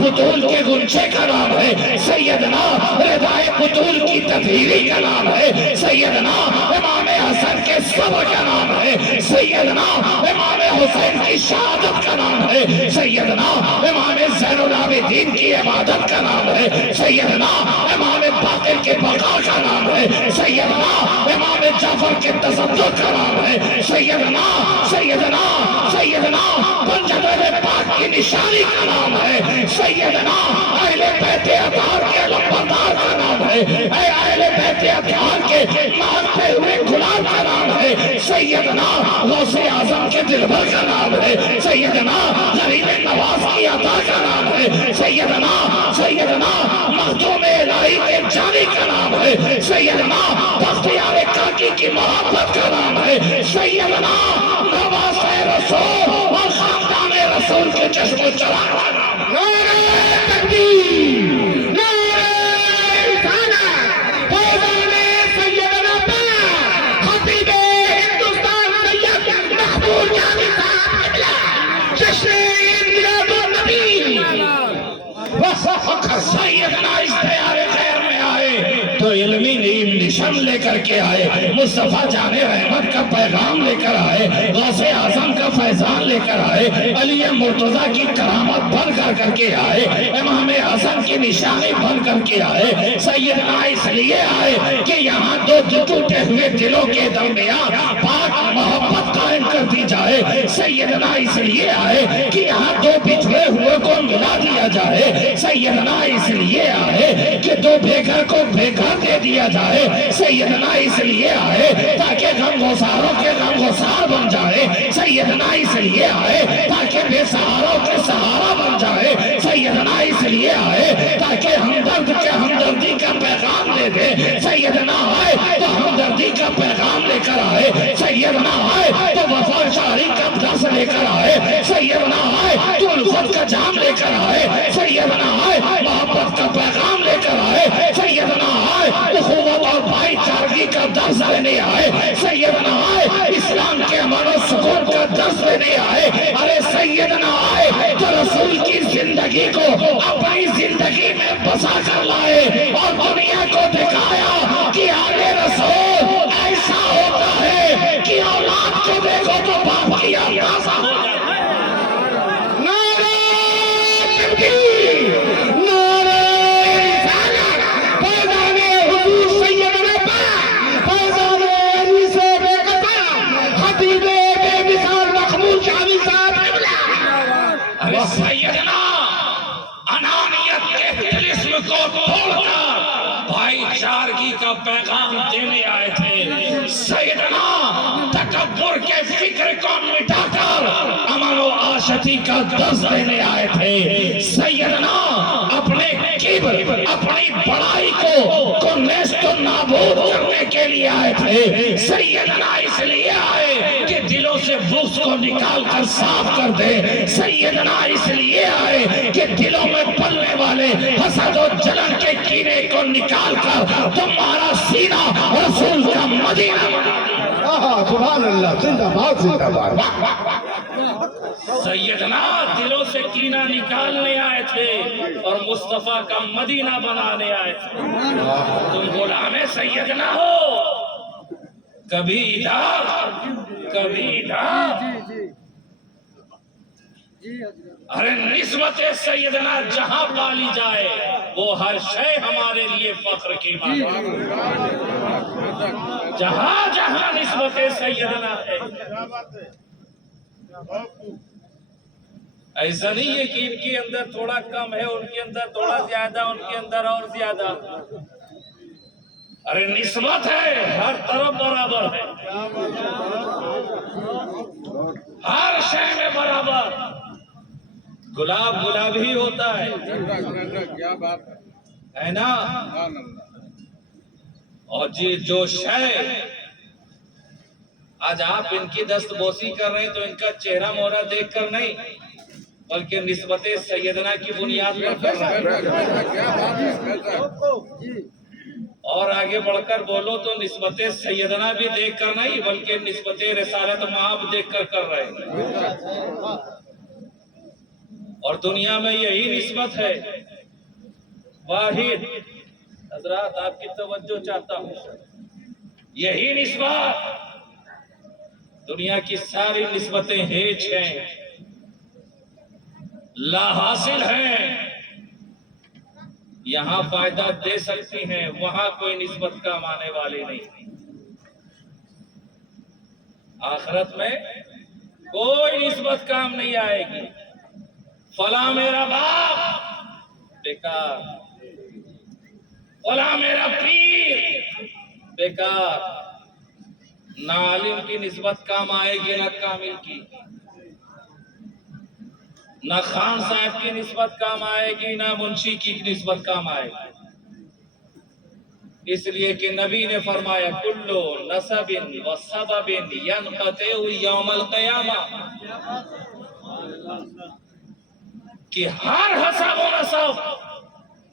بطول کے گنچے کا نام ہے، سیدنا ردائے بطول کی تطہیری کا نام ہے، سیدنا امام حسن کے صبر کا نام ہے، سیدنا امام حسین کی شہادت کا نام ہے، سیدنا امام زین العابدین کی عبادت کا نام ہے، سیدنا امام باقر کے بقا کا نام ہے، سیدنا امام جعفر کے تصدق کا نام ہے، سیدنا پنجتن پاک کی نشانی کا نام ہے، سیدنا اہل بیت اطہار کے علمبردار کا نام ہے، اے اہل بیت اطہار کے مانگتے ہوئے غلام کا نام ہے، سیدنا غوث اعظم کے دلبر کا نام ہے، سیدنا غریب نواز کی عطا کا نام ہے، سیدنا مخدوم الہی کے جانی کا نام ہے، سیدنا بختیار کاکی کی محبت کا نام ہے، سیدنا نواز رسول اور خاندان رسول کے چشم و چراغ کا نام ہے۔ نعرہ تکبیر، نعرہ رسالت، فیضان سیدنا پاک، خطیب ہندوستان سید محمود جامی صاحب قبلہ، جشن عید میلاد النبی۔ سیدنا اس تیار خیر میں آئے تو علمی نیم نشان لے کر کے آئے، مصطفیٰ جان رحمت کا پیغام لے کر آئے، غوث اعظم کا فیضان لے کر آئے، علی مرتضیٰ کی کرامت بن کر کے آئے، امام حسن کی نشانی بن کر کے آئے۔ سیدنا اس لیے آئے کہ یہاں دو ٹوٹے ہوئے دلوں کے درمیان پاک محبت قائم کر دی جائے، سیدنا اس لیے آئے کہ یہاں دو بچھڑے ہوئے کو ملا دیا جائے، سیدنا اس لیے آئے کہ دو بے گھر کو بے گھر دے دیا جائے، سیدنا اس لیے آئے تاکہ غمگساروں کے غمگسار بن جائے، سیدنا اس لیے آئے تاکہ بے سہاروں کے سہارا بن جائے، سیدنا اس لیے آئے تاکہ ہمدرد کے ہمدردی کا پیغام دے دے، سیدنا آئے تو ہمدردی کا پیغام لے کر آئے، سیدنا آئے تو وفا شاعری کا درس لے کر آئے، سیدنا آئے تو الفت کا جام لے کر آئے، سیدنا آئے محبت کا پیغام لے کر آئے، سیدنا آئے اخوت اور بھائی چارگی کا درس لینے آئے، سیدنا آئے اسلام کے امن و سکون کا درس لینے آئے، ارے سیدنا آئے تو رسول کی زندگی کو اپنی زندگی میں بسا کر لائے اور دنیا کو دکھایا کہ آگے رسول ایسا ہوتا ہے کہ اولاد کو دیکھو تو باپ کی اندازہ ہو جائے۔ نعرہ تکبیر، نعرہ رسالت، فیضان حضور سیدنا پاک، فیضان فرقے کو مٹا کر امن و آشتی کا درس دینے آئے تھے. سیدنا اپنے کبر اپنی بڑائی کو نیست و نابود کرنے کے لیے آئے تھے. سیدنا اس لیے آئے کہ دلوں سے بغض کو نکال کر صاف کر دے. سیدنا اس لیے آئے کہ دلوں میں پلنے والے حسد و جلن کے کینے کو نکال کر تمہارا سینہ رسول کا مدینہ بنا دے. سبحان اللہ، زندہ باد زندہ باد. سیدنا دلوں سے کینہ نکالنے آئے تھے اور مصطفیٰ کا مدینہ بنانے آئے تھے. تم غلام سیدنا ہو، کبھی ادھر کبھی ادھر. ارے نسبت سیدنا جہاں پالی جائے وہ ہر شے ہمارے لیے فخر کی بات ہے. جہاں جہاں نسبت سیدنا ہے. ایسا نہیں ہے کہ ان کے اندر تھوڑا کم ہے، ان کے اندر تھوڑا زیادہ، ان کے اندر اور زیادہ. ارے نسبت ہے، ہر طرف برابر ہے، ہر شے میں برابر. گلاب گلاب ہی ہوتا ہے نا. اور جو شے آج آپ ان کی دست بوسی کر رہے ہیں تو ان کا چہرہ مورا دیکھ کر نہیں بلکہ نسبت سیدنا کی بنیاد پر کر رہے ہیں. اور آگے بڑھ کر بولو تو نسبت سیدنا بھی دیکھ کر نہیں بلکہ نسبت رسالت مآب دیکھ کر کر رہے ہیں. اور دنیا میں یہی نسبت ہے واحد. حضرات آپ کی توجہ چاہتا ہوں. یہی نسبت، دنیا کی ساری نسبتیں ہیچ ہیں، لا حاصل ہیں. یہاں فائدہ دے سکتی ہیں، وہاں کوئی نسبت کام آنے والی نہیں. آخرت میں کوئی نسبت کام نہیں آئے گی. فلاں میرا باپ بیکار، فلاں میرا پیر بیکار. نہ عالم کی نسبت کام آئے گی نہ کامل کی، نہ خان صاحب کی نسبت کام آئے گی نہ منشی کی نسبت کام آئے گی. اس لیے کہ نبی نے فرمایا کلو نسب و سبب ینقطع یوم القیامہ، کہ ہر حسب و نسب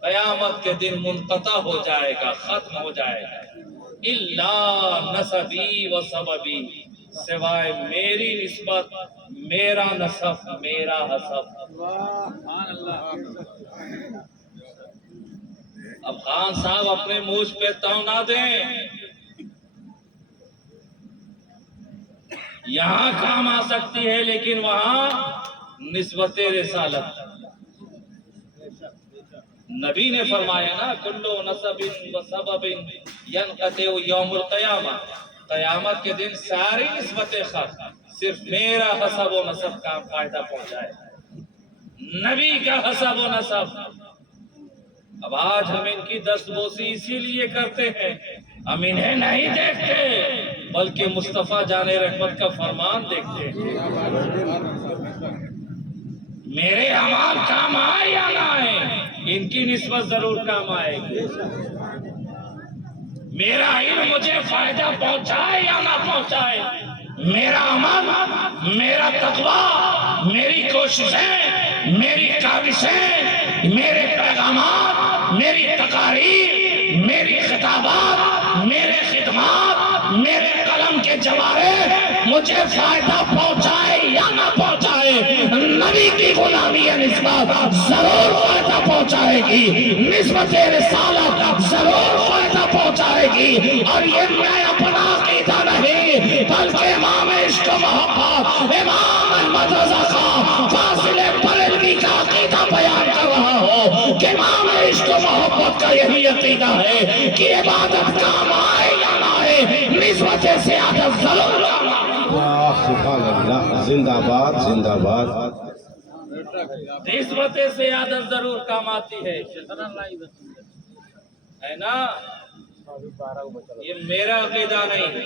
قیامت کے دن منقطع ہو جائے گا، ختم ہو جائے گا. الا نسبی و سببی، سوائے میری نسبت، میرا نسب، میرا حسب. اب خان صاحب اپنے منہ پہ تاؤ نہ دیں، یہاں کام آ سکتی ہے لیکن وہاں نسبت رسالت. نبی نے فرمایا نا کلو نسب و سبب ینقطع یوم القیامہ، قیامت کے دن ساری نسبتیں ختم، صرف میرا حسب و نسب کا فائدہ پہنچائے، نبی کا حسب و نسب. اب آج ہم ان کی دست بوسی اسی لیے کرتے ہیں، ہم انہیں نہیں دیکھتے بلکہ مصطفیٰ جان رحمت کا فرمان دیکھتے ہیں. میرے اعمال کام آئے یا نہ آئے، ان کی نسبت ضرور کام آئے گی. میرا علم مجھے فائدہ پہنچائے یا نہ پہنچائے، میرا عمل، میرا تقوی، میری کوششیں، میری کاوشیں، میرے پیغامات، میری تقاریر، میری خطابات، میرے خدمات، میرے قلم کے جوارے مجھے فائدہ پہنچائے یا نہ پہنچائے، نبی کی غلامی نسبت ضرور فائدہ پہنچائے گی، نسبت رسالت ضرور فائدہ پہنچائے گی. اور یہ میں اپنا عقیدہ نہیں بلکہ امام عشق و محبت امام احمد رضا خان فاضل بریلوی کا عقیدہ بیان کر رہا ہوں کہ امام عشق و محبت کا یہی عقیدہ ہے کہ عبادت کام آئے یا نہ آئے، نسبت سیادت ضرور کام آئے. سبحان اللہ، زندہ باد زندہ باد. نسبت سیادت ضرور کام آتی ہے نا. یہ میرا عقیدہ نہیں ہے،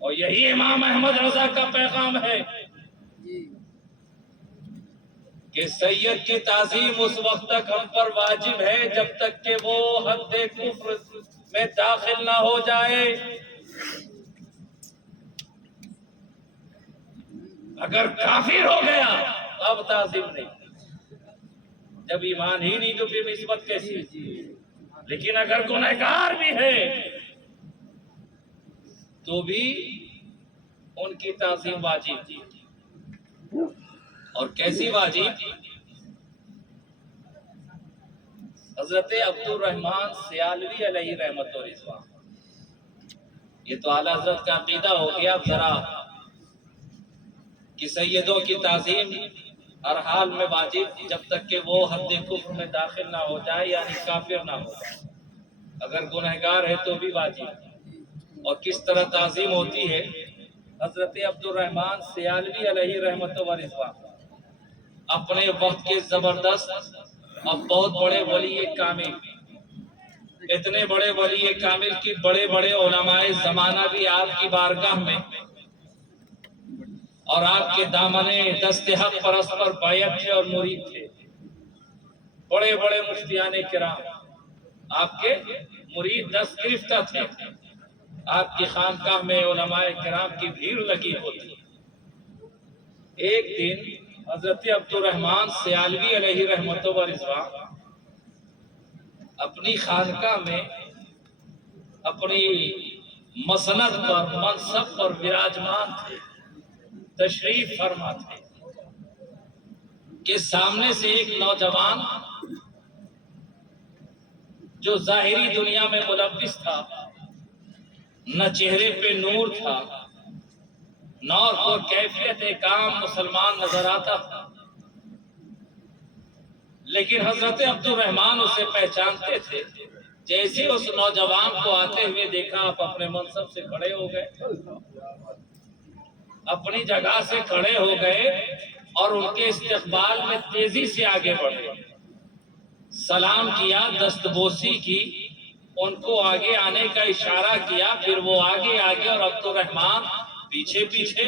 اور یہی امام احمد رضا کا پیغام ہے کہ سید کی تعظیم اس وقت تک ہم پر واجب ہے جب تک کہ وہ حد کفر میں داخل نہ ہو جائے. اگر کافر ہو گیا اب تعظیم نہیں. جب ایمان ہی نہیں تو پھر نسبت کیسی؟ لیکن اگر گنہگار بھی ہے تو بھی ان کی تعظیم واجب تھی. اور کیسی واجب؟ حضرت عبد الرحمن سیالوی علیہ رحمت و رضوان. یہ تو اعلیٰ حضرت کا عقیدہ ہو گیا. اب ذرا کہ سیدوں کی تعظیم ہر حال میں واجب جب تک کہ وہ حد کفر میں داخل نہ ہو جائے، یعنی کافر نہ ہو جائے. اگر گنہگار ہے تو بھی واجب. اور کس طرح تعظیم ہوتی ہے؟ حضرت عبد الرحمن سیالوی علیہ رحمت و رضوان اپنے وقت کے زبردست اور بہت بڑے ولی کامل، اتنے بڑے ولی کامل کی بڑے بڑے علماء زمانہ بھی آپ کی بارگاہ میں اور آپ کے دامنے دست حق پرست پر بیعت تھے اور مرید تھے. بڑے بڑے مفتیان کرام آپ کے مرید دست گرفتہ تھے. آپ کی خانقاہ میں علماء کرام کی بھیڑ لگی ہوتی. ایک دن حضرت عبد الرحمن سیالوی علیہ رحمت و رضوان اپنی خانقاہ میں اپنی مسند پر منصب پر وراجمان تھے، تشریف فرما تھے کہ سامنے سے ایک نوجوان جو ظاہری دنیا میں ملبس تھا، نہ چہرے پہ نور تھا، نہ اور کیفیت ایک عام مسلمان نظر آتا تھا، لیکن حضرت عبد الرحمن اسے پہچانتے تھے. جیسے اس نوجوان کو آتے ہوئے دیکھا آپ اپنے منصب سے کھڑے ہو گئے، اپنی جگہ سے کھڑے ہو گئے اور ان کے استقبال میں تیزی سے آگے بڑھے. سلام کیا، دستبوسی کی، ان کو آگے آنے کا اشارہ کیا. پھر وہ آگے آگے اور عبد الرحمن پیچھے پیچھے.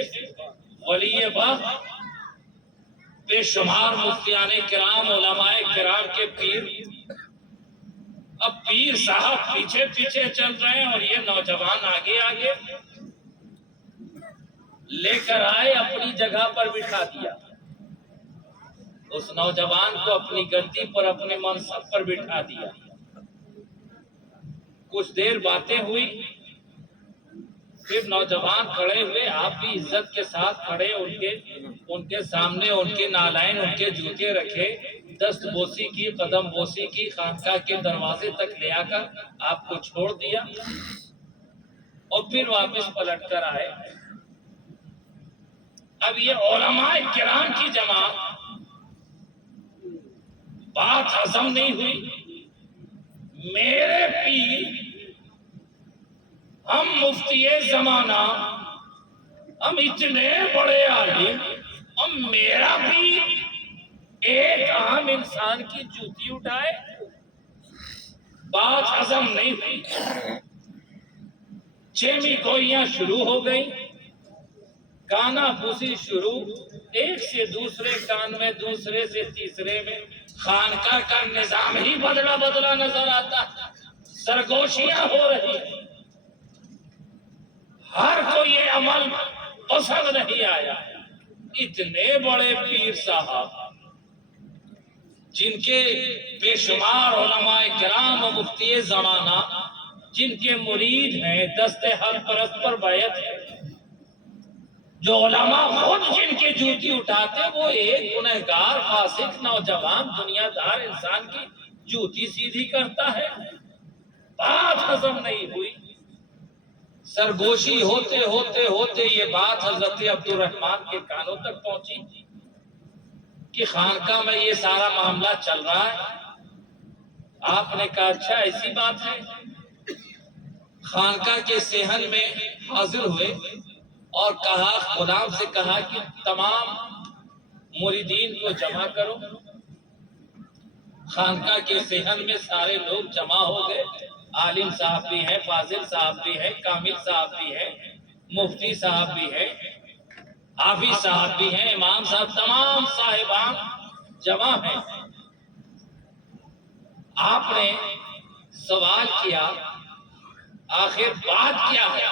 ولی وقت بے شمار مفتیان کرام علماء کرام کے پیر، اب پیر صاحب پیچھے پیچھے چل رہے ہیں اور یہ نوجوان آگے آگے. لے کر آئے، اپنی جگہ پر بٹھا دیا. اس نوجوان کو اپنی گدی پر اپنے منصب پر بٹھا دیا. کچھ دیر باتیں ہوئی، پھر نوجوان کھڑے ہوئے. آپ بھی عزت کے ساتھ کھڑے، ان کے سامنے ان کے نالائن، ان کے جوتے رکھے، دست بوسی کی، قدم بوسی کی. خانقاہ کے دروازے تک لے آ کر آپ کو چھوڑ دیا اور پھر واپس پلٹ کر آئے. اب یہ علماء کرام کی جماعت، بات ہضم نہیں ہوئی. میرے پیر، ہم مفتی زمانہ، ہم اتنے بڑے عالم، ہم میرا پیر ایک عام انسان کی جوتی اٹھائے. بات ہضم نہیں ہوئی. چیمی گوئیاں شروع ہو گئی، کانا پھوسی شروع، ایک سے دوسرے کان میں، دوسرے سے تیسرے میں. خانقاہ کا نظام ہی بدلا بدلا نظر آتا. سرگوشیاں ہو رہی. ہر کو یہ عمل پسند نہیں آیا. اتنے بڑے پیر صاحب جن کے بے شمار علماء کرام و مفتی زمانہ، جن کے مرید ہیں، دست حق پرست پر بیعت ہے، جو علماء خود جن کے جوتی اٹھاتے، وہ ایک گنہگار فاسق نوجوان دنیا دار انسان کی جوتی سیدھی کرتا ہے. بات ہضم نہیں ہوئی. سرگوشی ہوتے ہوتے ہوتے یہ بات حضرت عبد الرحمن کے کانوں تک پہنچی کہ خانقاہ میں یہ سارا معاملہ چل رہا ہے. آپ نے کہا اچھا ایسی بات ہے. خانقاہ کے صحن میں حاضر ہوئے اور کہا، غلام سے کہا کہ تمام مریدین کو جمع کرو. خانقاہ کے صحن میں سارے لوگ جمع ہو گئے. عالم صاحب بھی ہیں، فاضل صاحب بھی ہیں، کامل صاحب بھی ہیں، مفتی صاحب بھی ہیں، حافظ صاحب بھی ہیں، امام صاحب، تمام صاحبان جمع ہیں۔ آپ نے سوال کیا آخر بات کیا ہے؟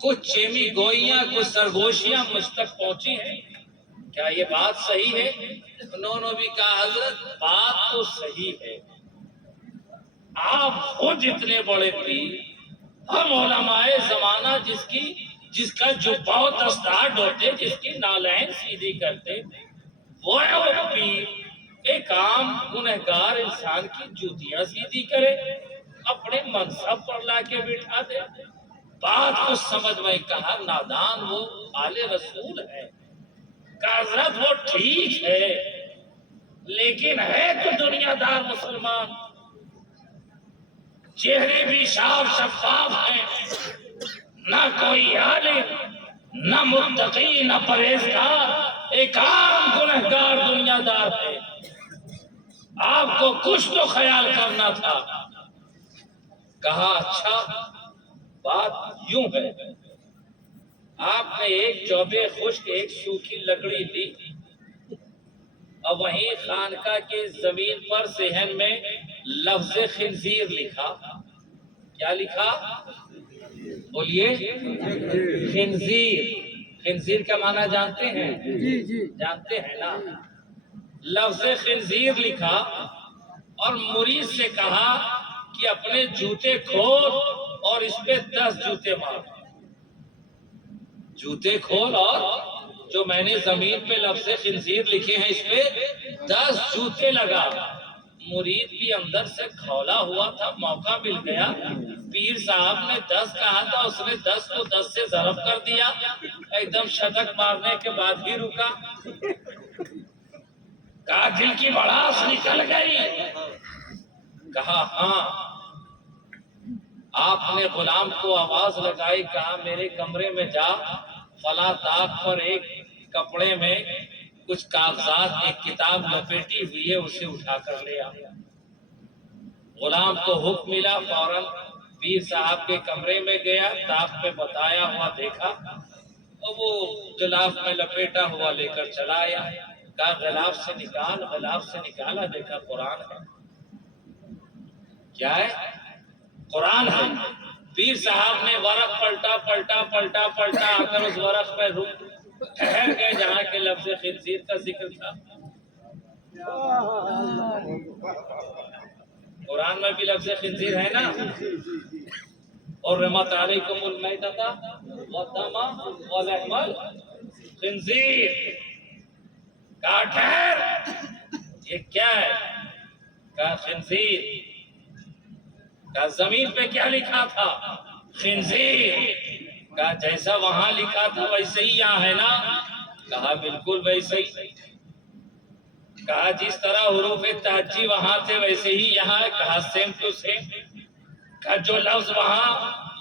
کچھ چیمی گوئیاں، کچھ سرگوشیاں مجھ تک پہنچی ہیں، کیا یہ بات صحیح ہے؟ انہوں نے بھی کہا حضرت بات تو صحیح ہے، آپ خود اتنے بڑے پیر، ہم علماء زمانہ جس کا جبہ و دستار ڈھوتے، جس کی نالین سیدھی کرتے، وہ پیر ایک عام گنہگار انسان کی جوتیاں سیدھی کرے، اپنے منصب پر لا کے بٹھا دے؟ بات کو سمجھ میں کہا نادان وہ آل رسول ہے، کہا حضرت وہ ٹھیک ہے لیکن ہے تو دنیا دار مسلمان، چہرے بھی صاف شفاف ہیں، نہ کوئی عالم، نہ متقی، نہ پرہیزگار، ایک عام گنہگار دنیا دار ہے، آپ کو کچھ تو خیال کرنا تھا۔ کہا اچھا بات یوں ہے، آپ نے ایک چوبے خشک، ایک سوکھی لکڑی لی اور وہیں خانقاہ کے زمین پر صحن میں لفظ خنزیر لکھا۔ کیا لکھا؟ بولیے، خنزیر۔ خنزیر کا معنی جانتے ہیں؟ جانتے ہیں نا؟ لفظ خنزیر لکھا اور مرید سے کہا کہ اپنے جوتے کھول اور اس پہ 10 جوتے مار۔ جوتے کھول اور جو میں نے زمین پہ لفظ خنزیر لکھے ہیں اس پہ 10 جوتے لگا۔ مرید بھی اندر سے کھولا ہوا تھا، موقع مل گیا، پیر صاحب نے 10 کہا تھا، اس نے 10 کو 10 سے ضرب کر دیا، ایک دم شتک مارنے کے بعد ہی رکا۔ کہا دل کی بڑاس نکل گئی؟ کہا ہاں۔ آپ نے غلام کو آواز لگائی، کہا میرے کمرے میں جا، فلاں طاق پر ایک کپڑے میں کچھ کاغذات، ایک کتاب لپیٹی ہوئی ہے، اسے اٹھا کر لے آ۔ غلام کو حکم ملا، فوراً پیر صاحب کے کمرے میں گیا، طاق پہ بتایا ہوا دیکھا اور وہ غلاف میں لپیٹا ہوا لے کر چلا آیا۔ کہا غلاف سے نکال، غلاف سے نکالا، دیکھا قرآن ہے۔ کیا ہے؟ قرآن ہے۔ پیر صاحب نے ورق پلٹا پلٹا پلٹا پلٹا آ کر اس ورق پہ رک ٹھہر گئے جہاں کے لفظ خنزیر کا ذکر تھا۔ قرآن میں بھی لفظ خنزیر ہے نا؟ اور حرمت علیکم المیتۃ والدم ولحم الخنزیر۔ کہا ٹھہر، یہ کیا ہے؟ کہا خنزیر۔ کہا زمین پہ کیا لکھا تھا؟ خنزیر۔ کہا جیسا وہاں لکھا تھا ویسے ہی یہاں ہے نا؟ کہا بالکل ویسے ہی۔ کہا جس طرح حروف تہجی وہاں تھے ویسے ہی یہاں ہے؟ کہا سیم ٹو سیم۔ کہا جو لفظ وہاں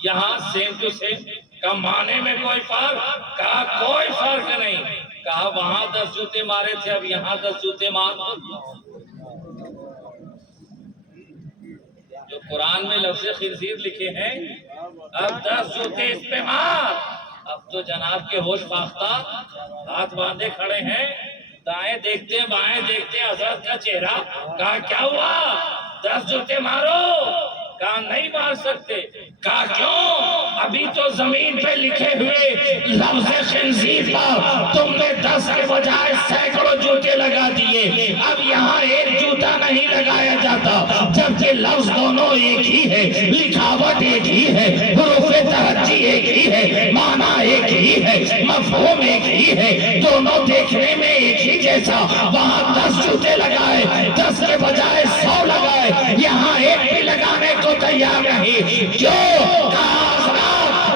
یہاں سیم ٹو سیم۔ کہا معنی میں کوئی فرق؟ کہا کوئی فرق نہیں۔ کہا وہاں 10 جوتے مارے تھے، اب یہاں 10 جوتے مار۔ جو قرآن میں لفظ خنزیر لکھے ہیں، اب 10 جوتے اس پہ مار۔ اب تو جناب کے ہوش باختہ ہاتھ باندھے کھڑے ہیں، دائیں دیکھتے بائیں دیکھتے حضرت کا چہرہ۔ کہا کیا ہوا؟ 10 جوتے مارو۔ کہا نہیں مار سکتے۔ کہا کیوں؟ ابھی تو زمین پہ لکھے ہوئے لفظ خنزیر پر تم نے 10 کے بجائے سینکڑوں جوتے لگا دیے، اب یہاں ایک جوتا نہیں لگایا جاتا، جبکہ لفظ دونوں ایک ہی ہے، لکھاوٹ ایک ہی ہے، حروف تہجی ایک ہی ہے، معنی ایک ہی ہے، مفہوم ایک ہی ہے، دونوں دیکھنے میں ایک ہی جیسا۔ وہاں 10 جوتے لگائے، 10 کے بجائے 100 لگائے، یہاں ایک بھی لگانے کو تیار نہیں۔ کیوں؟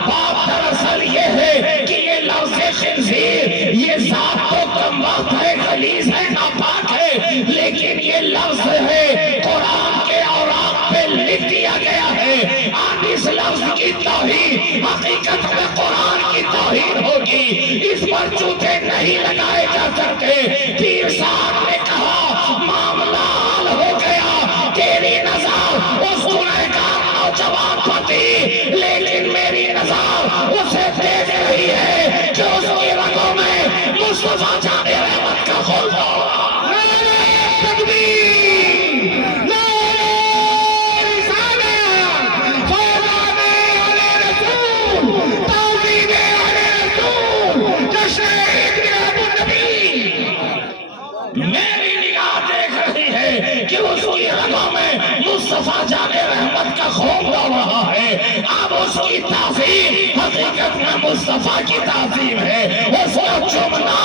بات دراصل یہ ہے کہ یہ لفظ خنزیر، یہ ذات تو کم وقت ہے، غلیظ ہے، ناپاک ہے، لیکن یہ لفظ ہے قرآن کے اوراق پہ لکھ دیا گیا ہے۔ آج اس لفظ کی توہین حقیقت میں قرآن کی توہین ہوگی، اس پر جوتے نہیں لگائے جا سکتے۔ پیر صاحب نے کہا معاملہ حل ہو گیا، تیری نظر اس گنہگار نوجوان پر تھی، لیکن میری نظر اسے مصطفیٰ جان رحمت کا خون دوڑا. میری نگاہ دیکھ رہی ہے کہ اس کی رگوں میں مصطفیٰ جان رحمت کا خون دوڑ رہا ہے. اب اس کی تعظیم حقیقت میں مصطفیٰ کی تعظیم ہے. اس کا چومنا,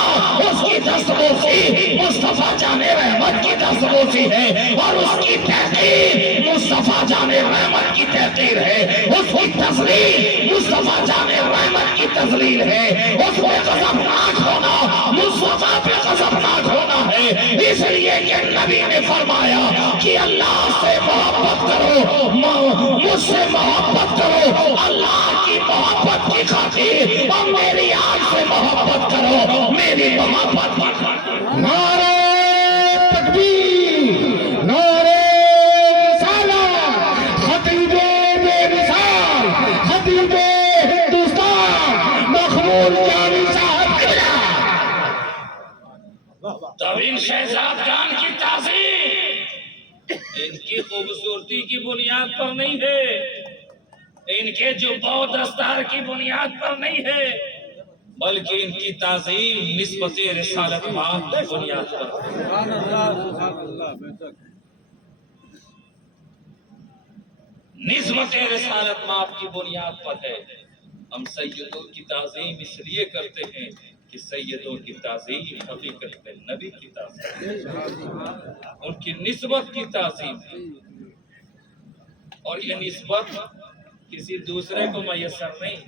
اس کی دستبوسی مصطفیٰ جان رحمت کی دستبوسی ہے, اور اس کی تحقیر مصطفیٰ جان رحمت کی تحقیر ہے. اس کی تذلیل مصطفیٰ جان رحمت کی تذلیل ہے. اس پہ غضبناک ہونا مصطفیٰ پہ غضبناک ہونا ہے. اس لیے کہ نبی نے فرمایا کہ اللہ سے محبت کرو, مجھ سے محبت کرو اللہ کی محبت کی خاطر, اور میری آگ سے محبت کرو میری محبت کی خاطر. نعرہ تکبیر, نعرہ رسالت, خطیب بے مثال, خطیب ہندوستان مخمور جانی صاحب. توین شہزادگان کی تعظیم ان کی خوبصورتی کی بنیاد پر نہیں ہے, ان کے جو بہت دستار کی بنیاد پر نہیں ہے, بلکہ ان کی تعظیم نسبت رسالت مآب کی بنیاد پر ہے. نسبت رسالت مآب کی بنیاد پر ہے. ہم سیدوں کی تعظیم اس لیے کرتے ہیں کہ سیدوں کی تعظیم حقیقت میں نبی کی تعظیم, ان کی نسبت کی تعظیم ہے, اور یہ نسبت کسی دوسرے کو میسر نہیں,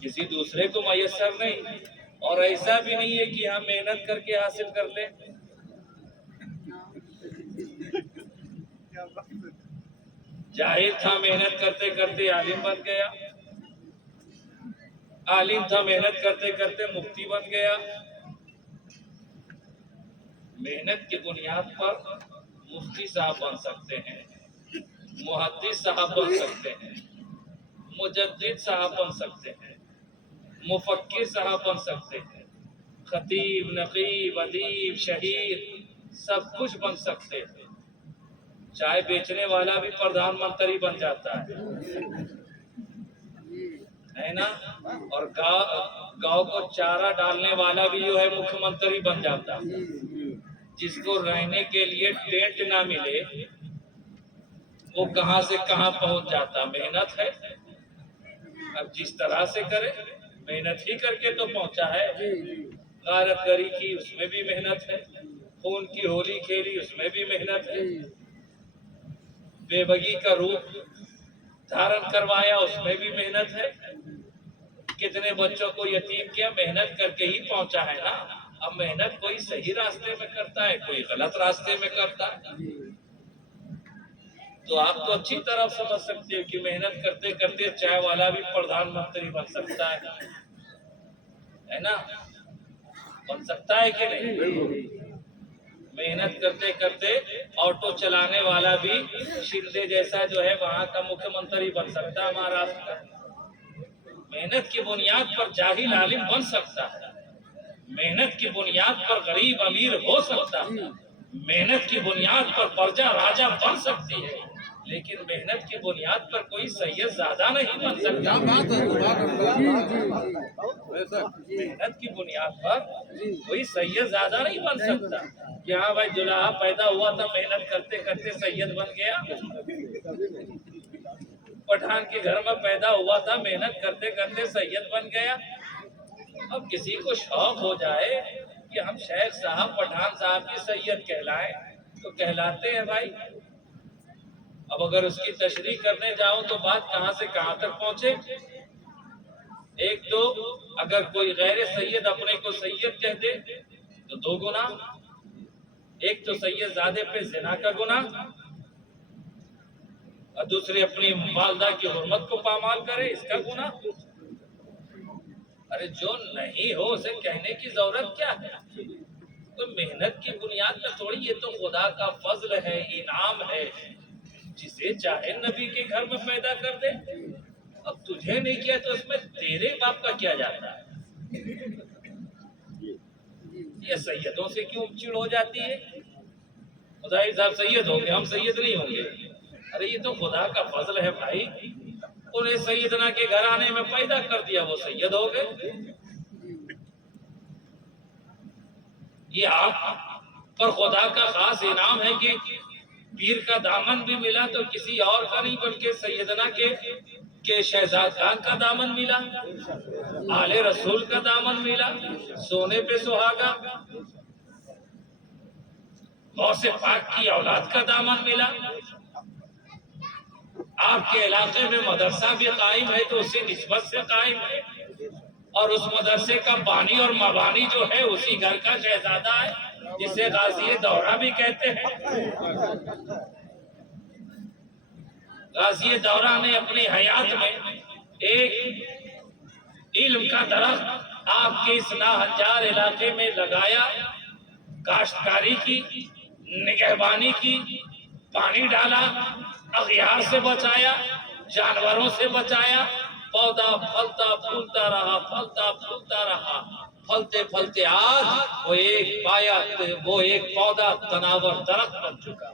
کسی دوسرے کو میسر نہیں, اور ایسا بھی نہیں ہے کہ ہم محنت کر کے حاصل کر لیں. جاہل تھا, محنت کرتے کرتے عالم بن گیا, عالم تھا, محنت کرتے کرتے مفتی بن گیا. محنت کی بنیاد پر مفتی صاحب بن سکتے ہیں, محدث صاحب بن سکتے ہیں, مجدد صاحب بن سکتے ہیں, مفکر صاحب بن سکتے ہیں, خطیب, نقیب, ادیب, شہید, سب کچھ بن سکتے ہیں. چائے بیچنے والا بھی پردھان منتری بن جاتا ہے نا, اور گاؤں کو چارہ ڈالنے والا بھی جو ہے مکھیہ منتری بن جاتا ہے. جس کو رہنے کے لیے ٹینٹ نہ ملے وہ کہاں سے کہاں پہنچ جاتا. محنت ہے, اب جس طرح سے کرے, محنت ہی کر کے تو پہنچا ہے. غارت گری کی, اس میں بھی محنت ہے. خون کی ہولی کھیلی, اس میں بھی محنت ہے. بے بگی کا روپ دھارن کروایا, اس میں بھی محنت ہے. کتنے بچوں کو یتیم کیا, محنت کر کے ہی پہنچا ہے نا. اب محنت کوئی صحیح راستے میں کرتا ہے, کوئی غلط راستے میں کرتا ہے. تو آپ تو اچھی طرح سمجھ سکتے ہو کہ محنت کرتے کرتے چائے والا بھی پردھان منتری بن سکتا ہے نا, بن سکتا ہے کہ نہیں. محنت کرتے کرتے آٹو چلانے والا بھی شندے جیسا جو ہے وہاں کا مکھیہ منتری بن سکتا ہے مہاراشٹر کا. محنت کی بنیاد پر جاہل عالم بن سکتا ہے, محنت کی بنیاد پر غریب امیر ہو سکتا ہے, محنت کی بنیاد پر پرجا راجا بن سکتی ہے, لیکن محنت کی بنیاد پر کوئی سید زیادہ نہیں بن سکتا. محنت کی بنیاد پر کوئی سید زیادہ نہیں بن سکتا کہ ہاں بھائی دلہا پیدا ہوا تھا, محنت کرتے کرتے سید بن گیا. پٹھان کے گھر میں پیدا ہوا تھا, محنت کرتے کرتے سید بن گیا. اب کسی کو شوق ہو جائے کہ ہم شیخ صاحب پٹھان صاحب کی سید کہلائیں تو کہلاتے ہیں بھائی. اب اگر اس کی تشریح کرنے جاؤ تو بات کہاں سے کہاں تک پہنچے. ایک تو اگر کوئی غیر سید اپنے کو سید کہہ دے تو 2 گناہ. ایک تو سید زادے پہ زنا کا گناہ, اور دوسری اپنی والدہ کی حرمت کو پامال کرے, اس کا گناہ. ارے جو نہیں ہو اسے کہنے کی ضرورت کیا ہے. تو محنت کی بنیاد میں تھوڑی, یہ تو خدا کا فضل ہے, انعام ہے, جسے چاہے نبی کے گھر میں پیدا کر دے. اب تجھے نہیں کیا تو اس میں تیرے باپ کا کیا جاتا ہے. یہ سیدوں سے کیوں چڑ ہو جاتی ہے؟ خدائی صاحب سید ہوں گے، ہم سید نہیں ہوں گے؟ ارے یہ تو خدا کا فضل ہے بھائی، انہیں سیدنا کے گھرانے میں پیدا کر دیا، وہ سید ہو گئے۔ یہ آپ پر خدا کا خاص انعام ہے کہ پیر کا دامن بھی ملا تو کسی اور کا نہیں بلکہ سیدنا کے شہزاد خان کا دامن ملا، آل رسول کا دامن ملا، سونے پہ سہاگا، غوث پاک کی اولاد کا دامن ملا۔ آپ کے علاقے میں مدرسہ بھی قائم ہے تو اسی نسبت سے قائم ہے، اور اس مدرسے کا بانی اور مبانی جو ہے اسی گھر کا شہزادہ ہے، جسے غازی دورہ بھی کہتے ہیں۔ غازی دورہ نے اپنی حیات میں ایک علم کا درخت آپ کے اس ناہنجار علاقے میں لگایا، کاشتکاری کی، نگہبانی کی، پانی ڈالا، اغیار سے بچایا، جانوروں سے بچایا، پودا پھلتا پھولتا رہا، پھلتا پھولتا رہا، پھلتے پھلتے آج وہ ایک پودا تناور درخت بن چکا،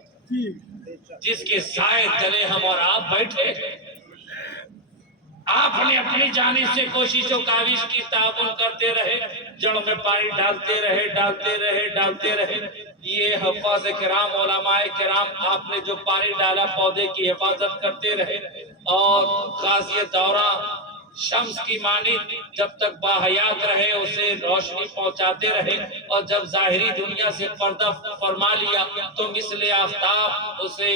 جس کے سائے تلے ہم اور آپ بیٹھے۔ آپ نے اپنی جانب سے کوشش و کاوش کی، تعاون کرتے رہے، جڑ میں پانی ڈالتے رہے۔ یہ حفاظ کرام، علماء کرام، آپ نے جو پانی ڈالا پودے کی حفاظت کرتے رہے، اور غازی دورہ شمس کی مانند جب تک باحیات رہے اسے روشنی پہنچاتے رہے، اور جب ظاہری دنیا سے پردہ فرما لیا تو مثل آفتاب اسے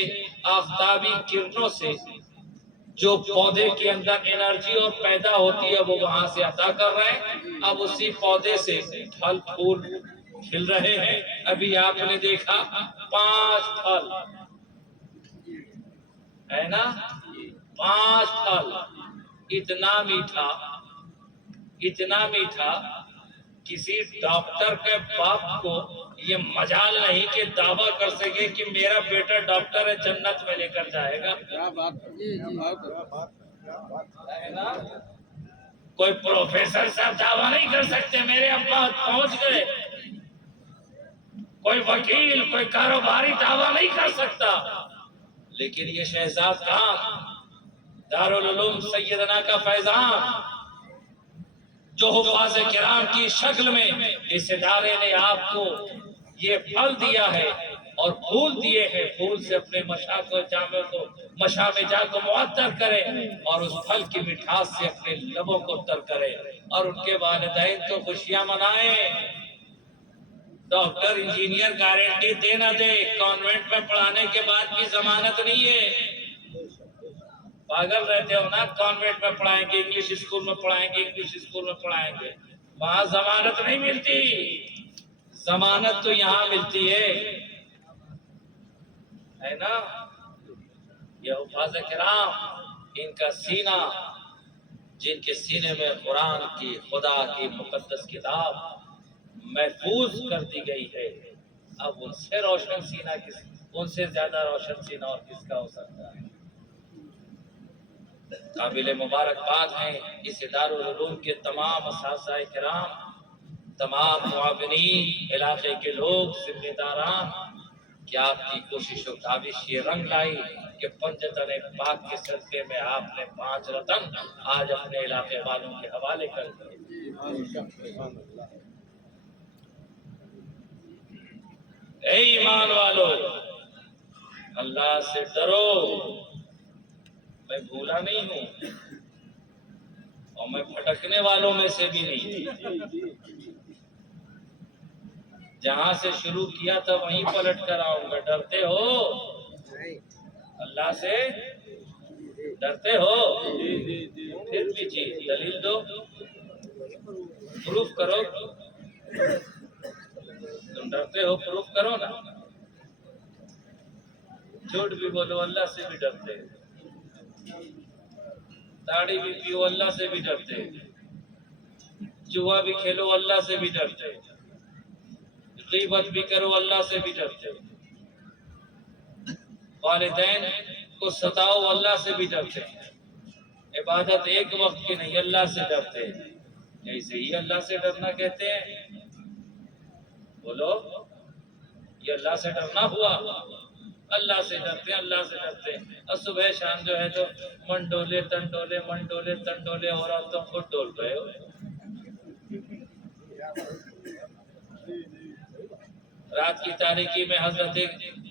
آفتابی کرنوں سے جو پودے کے اندر انرجی اور پیدا ہوتی ہے وہ وہاں سے عطا کر رہے ہیں۔ اب اسی پودے سے پھل پھول کھل رہے ہیں۔ ابھی آپ نے دیکھا 5 پھل ہے نا، 5 پھل، اتنا میٹھا کسی ڈاکٹر کے باپ کو یہ مجال نہیں کہ دعویٰ کر سکے کہ میرا بیٹا ڈاکٹر ہے، جنت میں لے کر جائے گا۔ کوئی پروفیسر صاحب دعویٰ نہیں کر سکتے میرے ابا پہنچ گئے، کوئی وکیل، کوئی کاروباری دعویٰ نہیں کر سکتا، لیکن یہ شہزاد خان دارالعلوم سیدنا کا فیضان جو حفاظ کرام کی شکل میں اس ادارے نے آپ کو یہ پھل دیا ہے اور پھول دیے ہیں، پھول سے اپنے مشاق و جامع کو مشامجا کو معطر کرے، اور اس پھل کی مٹھاس سے اپنے لبوں کو تر کرے، اور ان کے والدین کو خوشیاں منائیں۔ ڈاکٹر انجینئر گارنٹی دے نہ دے، کانوینٹ میں پڑھانے کے بعد بھی ضمانت نہیں ہے۔ پاگل رہتے ہو نا، کانوینٹ میں پڑھائیں گے، انگلش اسکول میں پڑھائیں گے، انگلش اسکول میں پڑھائیں گے، وہاں ضمانت نہیں ملتی، ضمانت تو یہاں ملتی ہے نا۔ یہ حفاظ کرام، ان کا سینہ، جن کے سینے میں قرآن کی، خدا کی مقدس کتاب محفوظ کر دی گئی ہے، اب ان سے روشن سینہ ان سے زیادہ روشن سینہ اور کس کا ہو سکتا ہے؟ قابل مبارکباد ہیں اس دارالعلوم کے تمام اساتذہ کرام، تمام معاونین، علاقے کے لوگ، ذمہ داران، کہ آپ کی کوشش و کاوش یہ رنگ لائی کہ پنجتن پاک کے صدقے میں آپ نے 5 رتن آج اپنے علاقے والوں کے حوالے کر دیے۔ اے ایمان والو، اللہ سے ڈرو، میں بھولا نہیں ہوں اور میں پھٹکنے والوں میں سے بھی نہیں، جہاں سے شروع کیا تھا وہیں پلٹ کر آؤں گا۔ ڈرتے ہو اللہ سے؟ ڈرتے ہو؟ پھر بھی جی دلیل دو، پروف کرو، تم ڈرتے ہو پروف کرو نا۔ جھوٹ بھی بولو اللہ سے بھی ڈرتے، داڑھی بھی پیو اللہ سے بھی ڈرتے، جوا بھی کھیلو اللہ سے بھی ڈرتے، غیبت بھی کرو اللہ سے بھی ڈرتے، والدین کو ستاؤ اللہ سے بھی ڈرتے، عبادت ایک وقت کی نہیں اللہ سے ڈرتے، ایسے ہی اللہ سے ڈرنا کہتے ہیں۔ بولو یہ اللہ سے ڈرنا ہوا؟ اللہ سے ڈرتے ہیں، اللہ سے ڈرتے ہیں، اور صبح شام جو ہے تو من ڈولے تن ڈولے، من ڈولے تن ڈولے، اور اب تم خود ڈول رہے ہو۔ رات کی تاریکی میں حضرت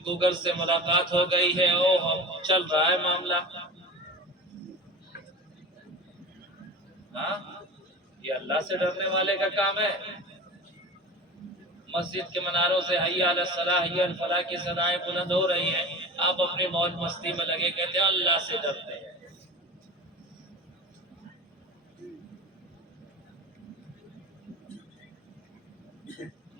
گوگل سے ملاقات ہو گئی ہے، چل رہا ہے معاملہ۔ ہاں، یہ اللہ سے ڈرنے والے کا کام ہے۔ مسجد کے مناروں سے حی علی الصلاح حی علی الفلاح کی صدائیں بلند ہو رہی ہیں، آپ اپنی موج مستی میں لگے کہتے ہیں اللہ سے ڈرتے ہیں۔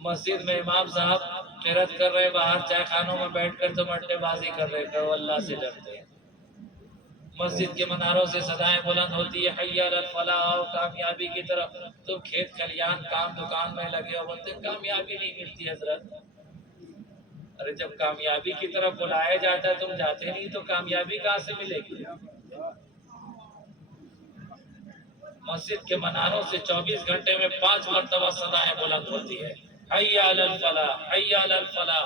مسجد میں امام صاحب قرات کر رہے، باہر چائے خانوں میں بیٹھ کر تم اڈے بازی کر رہے، کہو اللہ سے ڈرتے ہیں۔ مسجد کے مناروں سے صدائیں بلند ہوتی ہے حی علی الفلاح، اور کامیابی کی طرف، تم کھیت کھلیان کام دکان میں لگے ہو، بولتے کامیابی نہیں ملتی حضرت۔ ارے جب کامیابی کی طرف بلایا جاتا ہے تم جاتے نہیں تو کامیابی کہاں سے ملے گی؟ مسجد کے مناروں سے 24 گھنٹے میں 5 مرتبہ صدائیں بلند ہوتی ہے حی علی الفلاح حی علی الفلاح،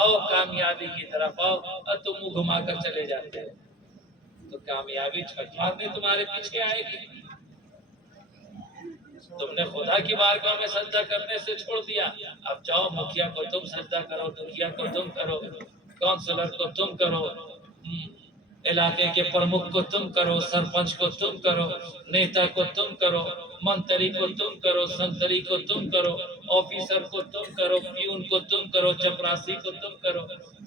آؤ کامیابی کی طرف آؤ، اور تم منہ گھما کر چلے جاتے ہو، تو کامیابی چھٹ مارنے تمہارے پیچھے آئے گی۔ تم نے خدا کی بارگاہ میں سجدہ کرنے سے چھوڑ دیا، اب جاؤ مکھیا کو تم سجدہ کرو، دنیا کو تم کرو، کونسلر کو تم کرو، علاقے کے پرمکھ کو تم کرو، سرپنچ کو تم کرو، نیتا کو تم کرو، منتری کو تم کرو، سنتری کو تم کرو، آفیسر کو تم کرو، پیون کو تم کرو، چپراسی کو تم کرو،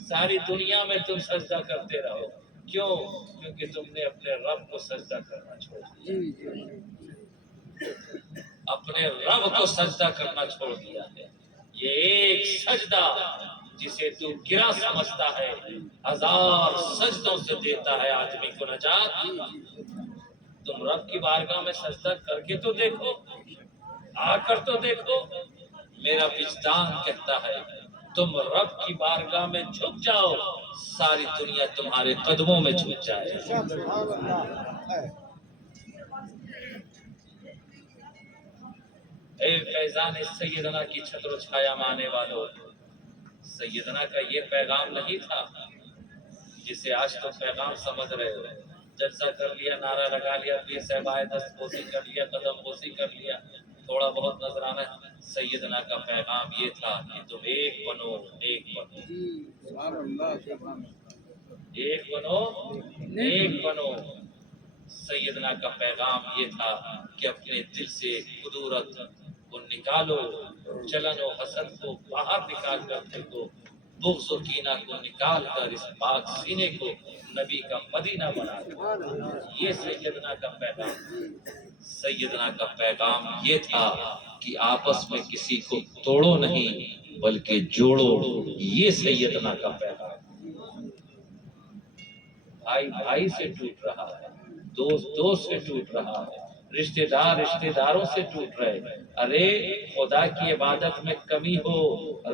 ساری دنیا میں تم سجدہ کرتے رہو۔ کیوں؟ کیونکہ تم نے اپنے رب کو سجدہ کرنا چھوڑ دیا، اپنے رب کو سجدہ کرنا چھوڑ دیا ہے۔ یہ ایک سجدہ جسے تو گرا سمجھتا ہے 1000 سجدوں سے دیتا ہے آدمی کو نجات۔ تم رب کی بارگاہ میں سجدہ کر کے تو دیکھو، آ کر تو دیکھو۔ میرا وجدان کہتا ہے تم رب کی بارگاہ میں جھک جاؤ، ساری دنیا تمہارے قدموں میں جھک جائے۔ اے فیضان سیدنا کی چھتر و چھایا مانے والوں، سیدنا کا یہ پیغام نہیں تھا جسے آج تو پیغام سمجھ رہے ہو۔ جلسہ کر لیا، نعرہ لگا لیا، پیر صاحبائے دست بوسی کر لیا، قدم بوسی کر لیا، تھوڑا بہت نظرانہ۔ سیدنا کا پیغام یہ تھا کہ تم ایک بنو، ایک بنو، ایک بنو، ایک بنو۔ سیدنا کا پیغام یہ تھا کہ اپنے دل سے قدورت کو نکالو، جلن و حسد کو باہر نکال کر پھینکو، بغض و کینہ کو نکال کر اس پاک سینے کو نبی کا مدینہ بنا دو۔ یہ سیدنا کا پیغام۔ سیدنا کا پیغام یہ تھا کہ آپس میں کسی کو توڑو نہیں بلکہ جوڑو، یہ سیدنا کا پیغام۔ بھائی بھائی سے ٹوٹ رہا ہے، دوست دوست سے ٹوٹ رہا ہے، رشتہ دار رشتہ داروں سے ٹوٹ رہے۔ ارے خدا کی عبادت میں کمی ہو،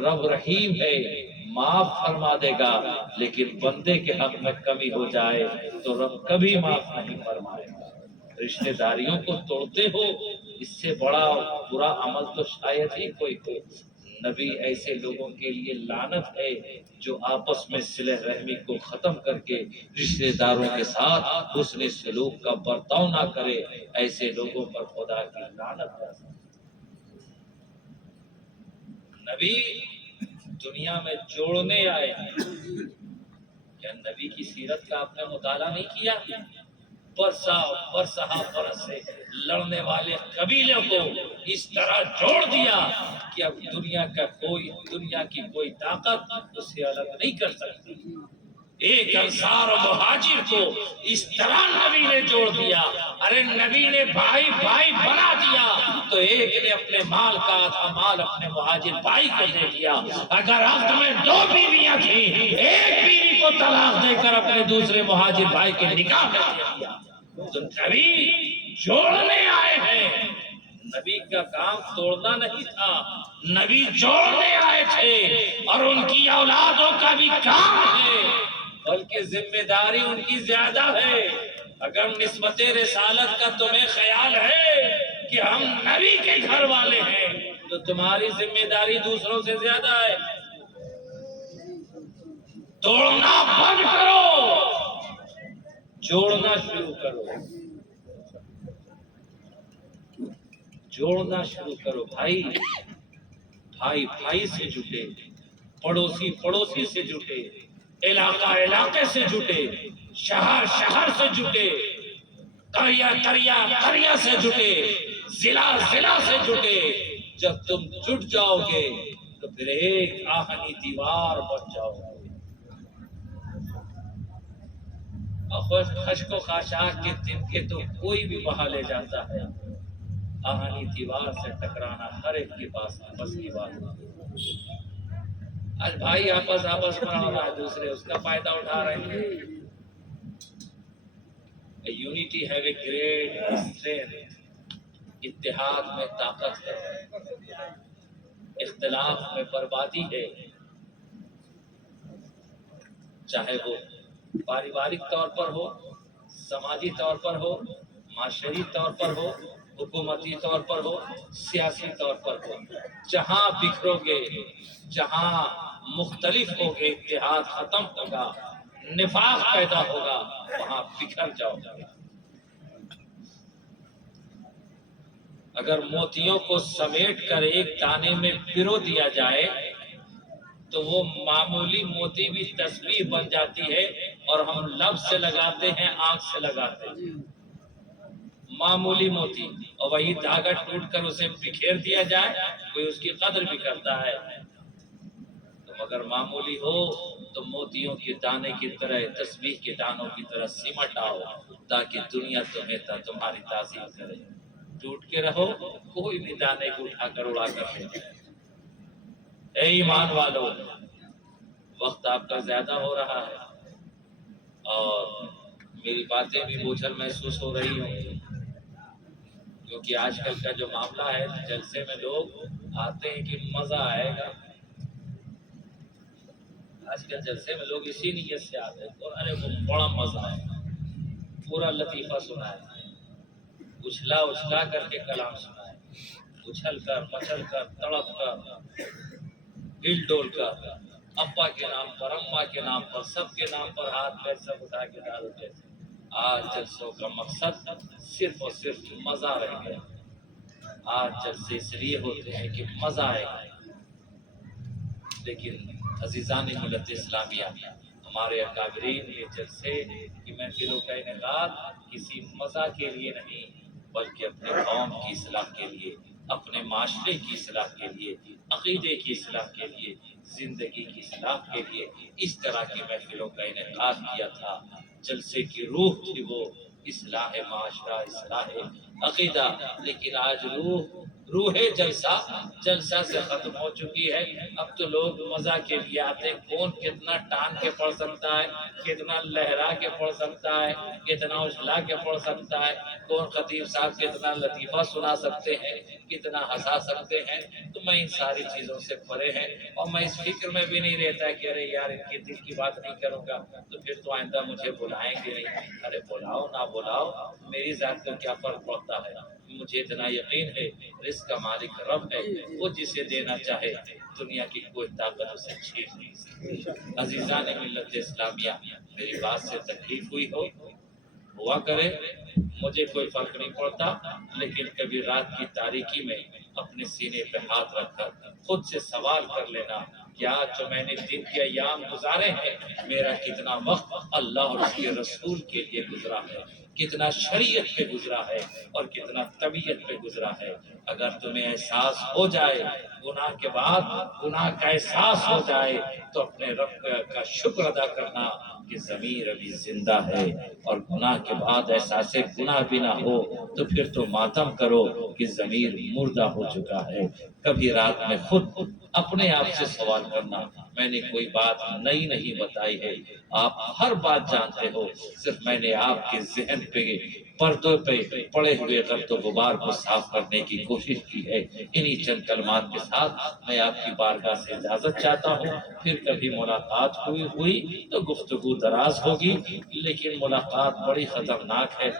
رب رحیم ہے، معاف فرما دے گا، لیکن بندے کے حق میں کمی ہو جائے تو رب کبھی معاف نہیں فرمائے گا۔ رشتہ داریوں کو توڑتے ہو، اس سے بڑا برا عمل تو شاید ہی کوئی ہو۔ نبی ایسے لوگوں کے لیے لعنت ہے جو آپس میں صلہ رحمی کو ختم کر کے رشتہ داروں کے ساتھ حسن سلوک کا برتاؤ نہ کرے، ایسے لوگوں پر خدا کی لعنت ہے۔ نبی دنیا میں جوڑنے آئے۔ کیا نبی کی سیرت کا آپ نے مطالعہ نہیں کیا؟ برس سے لڑنے والے قبیلوں کو اس طرح جوڑ دیا کہ اب دنیا کی کوئی طاقت اسے الگ نہیں کر سکتی۔ ایک انصار و مہاجر کو اس طرح نبی نے جوڑ دیا، ارے نبی نے بھائی بھائی بنا دیا، تو ایک نے اپنے مال کا آدھا مال اپنے مہاجر بھائی کو دے دیا۔ اگر عقد میں 2 بیویاں تھیں، ایک بیوی کو طلاق دے کر اپنے دوسرے مہاجر بھائی کے نکاح میں دے دیا۔ تو نبی جوڑنے آئے ہیں، نبی کا کام توڑنا نہیں تھا، نبی جوڑنے آئے تھے، اور ان کی اولادوں کا بھی کام ہے، بلکہ ذمہ داری ان کی زیادہ ہے۔ اگر نسبت رسالت کا تمہیں خیال ہے کہ ہم نبی کے گھر والے ہیں تو تمہاری ذمہ داری دوسروں سے زیادہ ہے. توڑنا بند کرو، جوڑنا شروع کرو. جوڑنا شروع کرو. بھائی بھائی بھائی سے جٹے، پڑوسی پڑوسی سے جٹے، علاقہ علاقے سے جٹے، شہر شہر سے جٹے، قریہ قریہ قریہ سے جٹے، ضلع ضلع سے جٹے. جب تم جٹ جاؤ گے تو پھر ایک آہنی دیوار بن جاؤ گے. خشک و خاشاک کے دن کے تو کوئی بھی بہا لے جاتا ہے، آہنی دیوار سے ٹکرانا ہر ایک کے پاس بس کی بات ہے. آج بھائی آپس میں ہو رہا ہے، دوسرے اس کا فائدہ اٹھا رہے ہیں. Unity have a great strength. اتحاد میں طاقت ہے، اختلاف میں بربادی ہے. چاہے وہ پاریوارک طور پر ہو، سماجی طور پر ہو، معاشرتی طور پر ہو، حکومتی طور پر ہو، سیاسی طور پر ہو. جہاں بکھرو گے، جہاں مختلف ہوگے، اتحاد ختم ہوگا، نفاق پیدا ہوگا، وہاں بکھر جاؤ گے. اگر موتیوں کو سمیٹ کر ایک دانے میں پرو دیا جائے تو وہ معمولی موتی بھی تسبیح بن جاتی ہے، اور ہم لب سے لگاتے ہیں، آنکھ سے لگاتے ہیں. معمولی موتی، اور وہی دھاگا ٹوٹ کر اسے بکھیر دیا جائے، کوئی اس کی قدر بھی کرتا ہے. تو اگر معمولی ہو تو موتیوں کے دانے کی طرح، تسبیح کے دانوں کی طرح سمٹ آؤ، تاکہ دنیا تمہیں تمہاری تعظیم کرے. ٹوٹ کے رہو، کوئی بھی دانے کو اٹھا کر اڑا کر لے جائے. اے ایمان والو، وقت آپ کا زیادہ ہو رہا ہے اور میری باتیں بھی بوجھل محسوس ہو رہی ہوں، کیونکہ آج کل کا جو معاملہ ہے، جلسے میں لوگ آتے ہیں کہ مزہ آئے گا. آج کل جلسے میں لوگ اسی نیت سے آتے ہیں تو ارے وہ بڑا مزہ ہے، پورا لطیفہ سنا ہے، اچھلا اچھلا کر کے کلام سنا ہے، اچھل کر مچل کر تڑپ کر ہل ڈول کر، ابا کے نام پر، اماں کے نام پر، سب کے نام پر ہاتھ پیر سب اٹھا کے ڈالو. آج جلسوں کا مقصد صرف اور صرف مزہ رہ گیا. آج جلسے اس لیے ہوتے ہیں کہ مزہ آئے گا. لیکن عزیزان ملت اسلامیہ، ہمارے اکابرین نے جلسے کی محفلوں کا انعقاد کسی مزہ کے لیے نہیں، بلکہ اپنے قوم کی اصلاح کے لیے، اپنے معاشرے کی اصلاح کے لیے، عقیدے کی اصلاح کے لیے، زندگی کی اصلاح کے لیے اس طرح کی محفلوں کا انعقاد کیا تھا. جلسے کی روح تھی وہ اصلاح معاشرہ، اصلاح عقیدہ. لیکن آج روح جلسہ سے ختم ہو چکی ہے. اب تو لوگ مزہ کے لیے آتے، کون کتنا ٹان کے پڑھ سکتا ہے، کتنا لہرا کے پڑھ سکتا ہے، کتنا اچھلا کے پڑھ سکتا ہے، کون خطیب صاحب کتنا لطیفہ سنا سکتے ہیں، کتنا ہنسا سکتے ہیں. تو میں ان ساری چیزوں سے پرے ہیں، اور میں اس فکر میں بھی نہیں رہتا کہ ارے یار ان کے دل کی بات نہیں کروں گا تو پھر تو آئندہ مجھے بلائیں گے نہیں. ارے بلاؤ نہ بلاؤ، میری ذات کو کیا فرق پڑتا ہے. مجھے اتنا یقین ہے رزق کا مالک رب ہے، وہ جسے دینا چاہے دنیا کی کوئی طاقت اسے چھین نہیں سکتی. عزیزان ملت اسلامیہ، میری بات سے تکلیف ہوئی ہوا کرے، مجھے کوئی فرق نہیں پڑتا. لیکن کبھی رات کی تاریکی میں اپنے سینے پہ ہاتھ رکھ کر خود سے سوال کر لینا کہ آج جو میں نے دن کے ایام گزارے ہیں، میرا کتنا وقت اللہ اور اس کے رسول کے لیے گزرا ہے، کتنا شریعت پہ گزرا ہے اور کتنا طبیعت پہ گزرا ہے. اگر تمہیں احساس ہو جائے، گناہ کے بعد گناہ کا احساس ہو جائے، تو اپنے رب کا شکر ادا کرنا کہ ضمیر ابھی زندہ ہے. اور گناہ کے بعد احساس گناہ بھی نہ ہو تو پھر تو ماتم کرو کہ ضمیر مردہ ہو چکا ہے. کبھی رات میں خود اپنے آپ سے سوال کرنا، میں نے کوئی بات نئی نہیں بتائی ہے، آپ ہر بات جانتے ہو، صرف میں نے آپ کے ذہن پہ، پردوں پہ پڑے ہوئے غلط و غبار کو صاف کرنے کی کوشش کی ہے. انہی چند کلمات کے ساتھ میں آپ کی بارگاہ سے اجازت چاہتا ہوں. پھر کبھی ملاقات ہوئی تو گفتگو دراز ہوگی، لیکن ملاقات بڑی خطرناک ہے.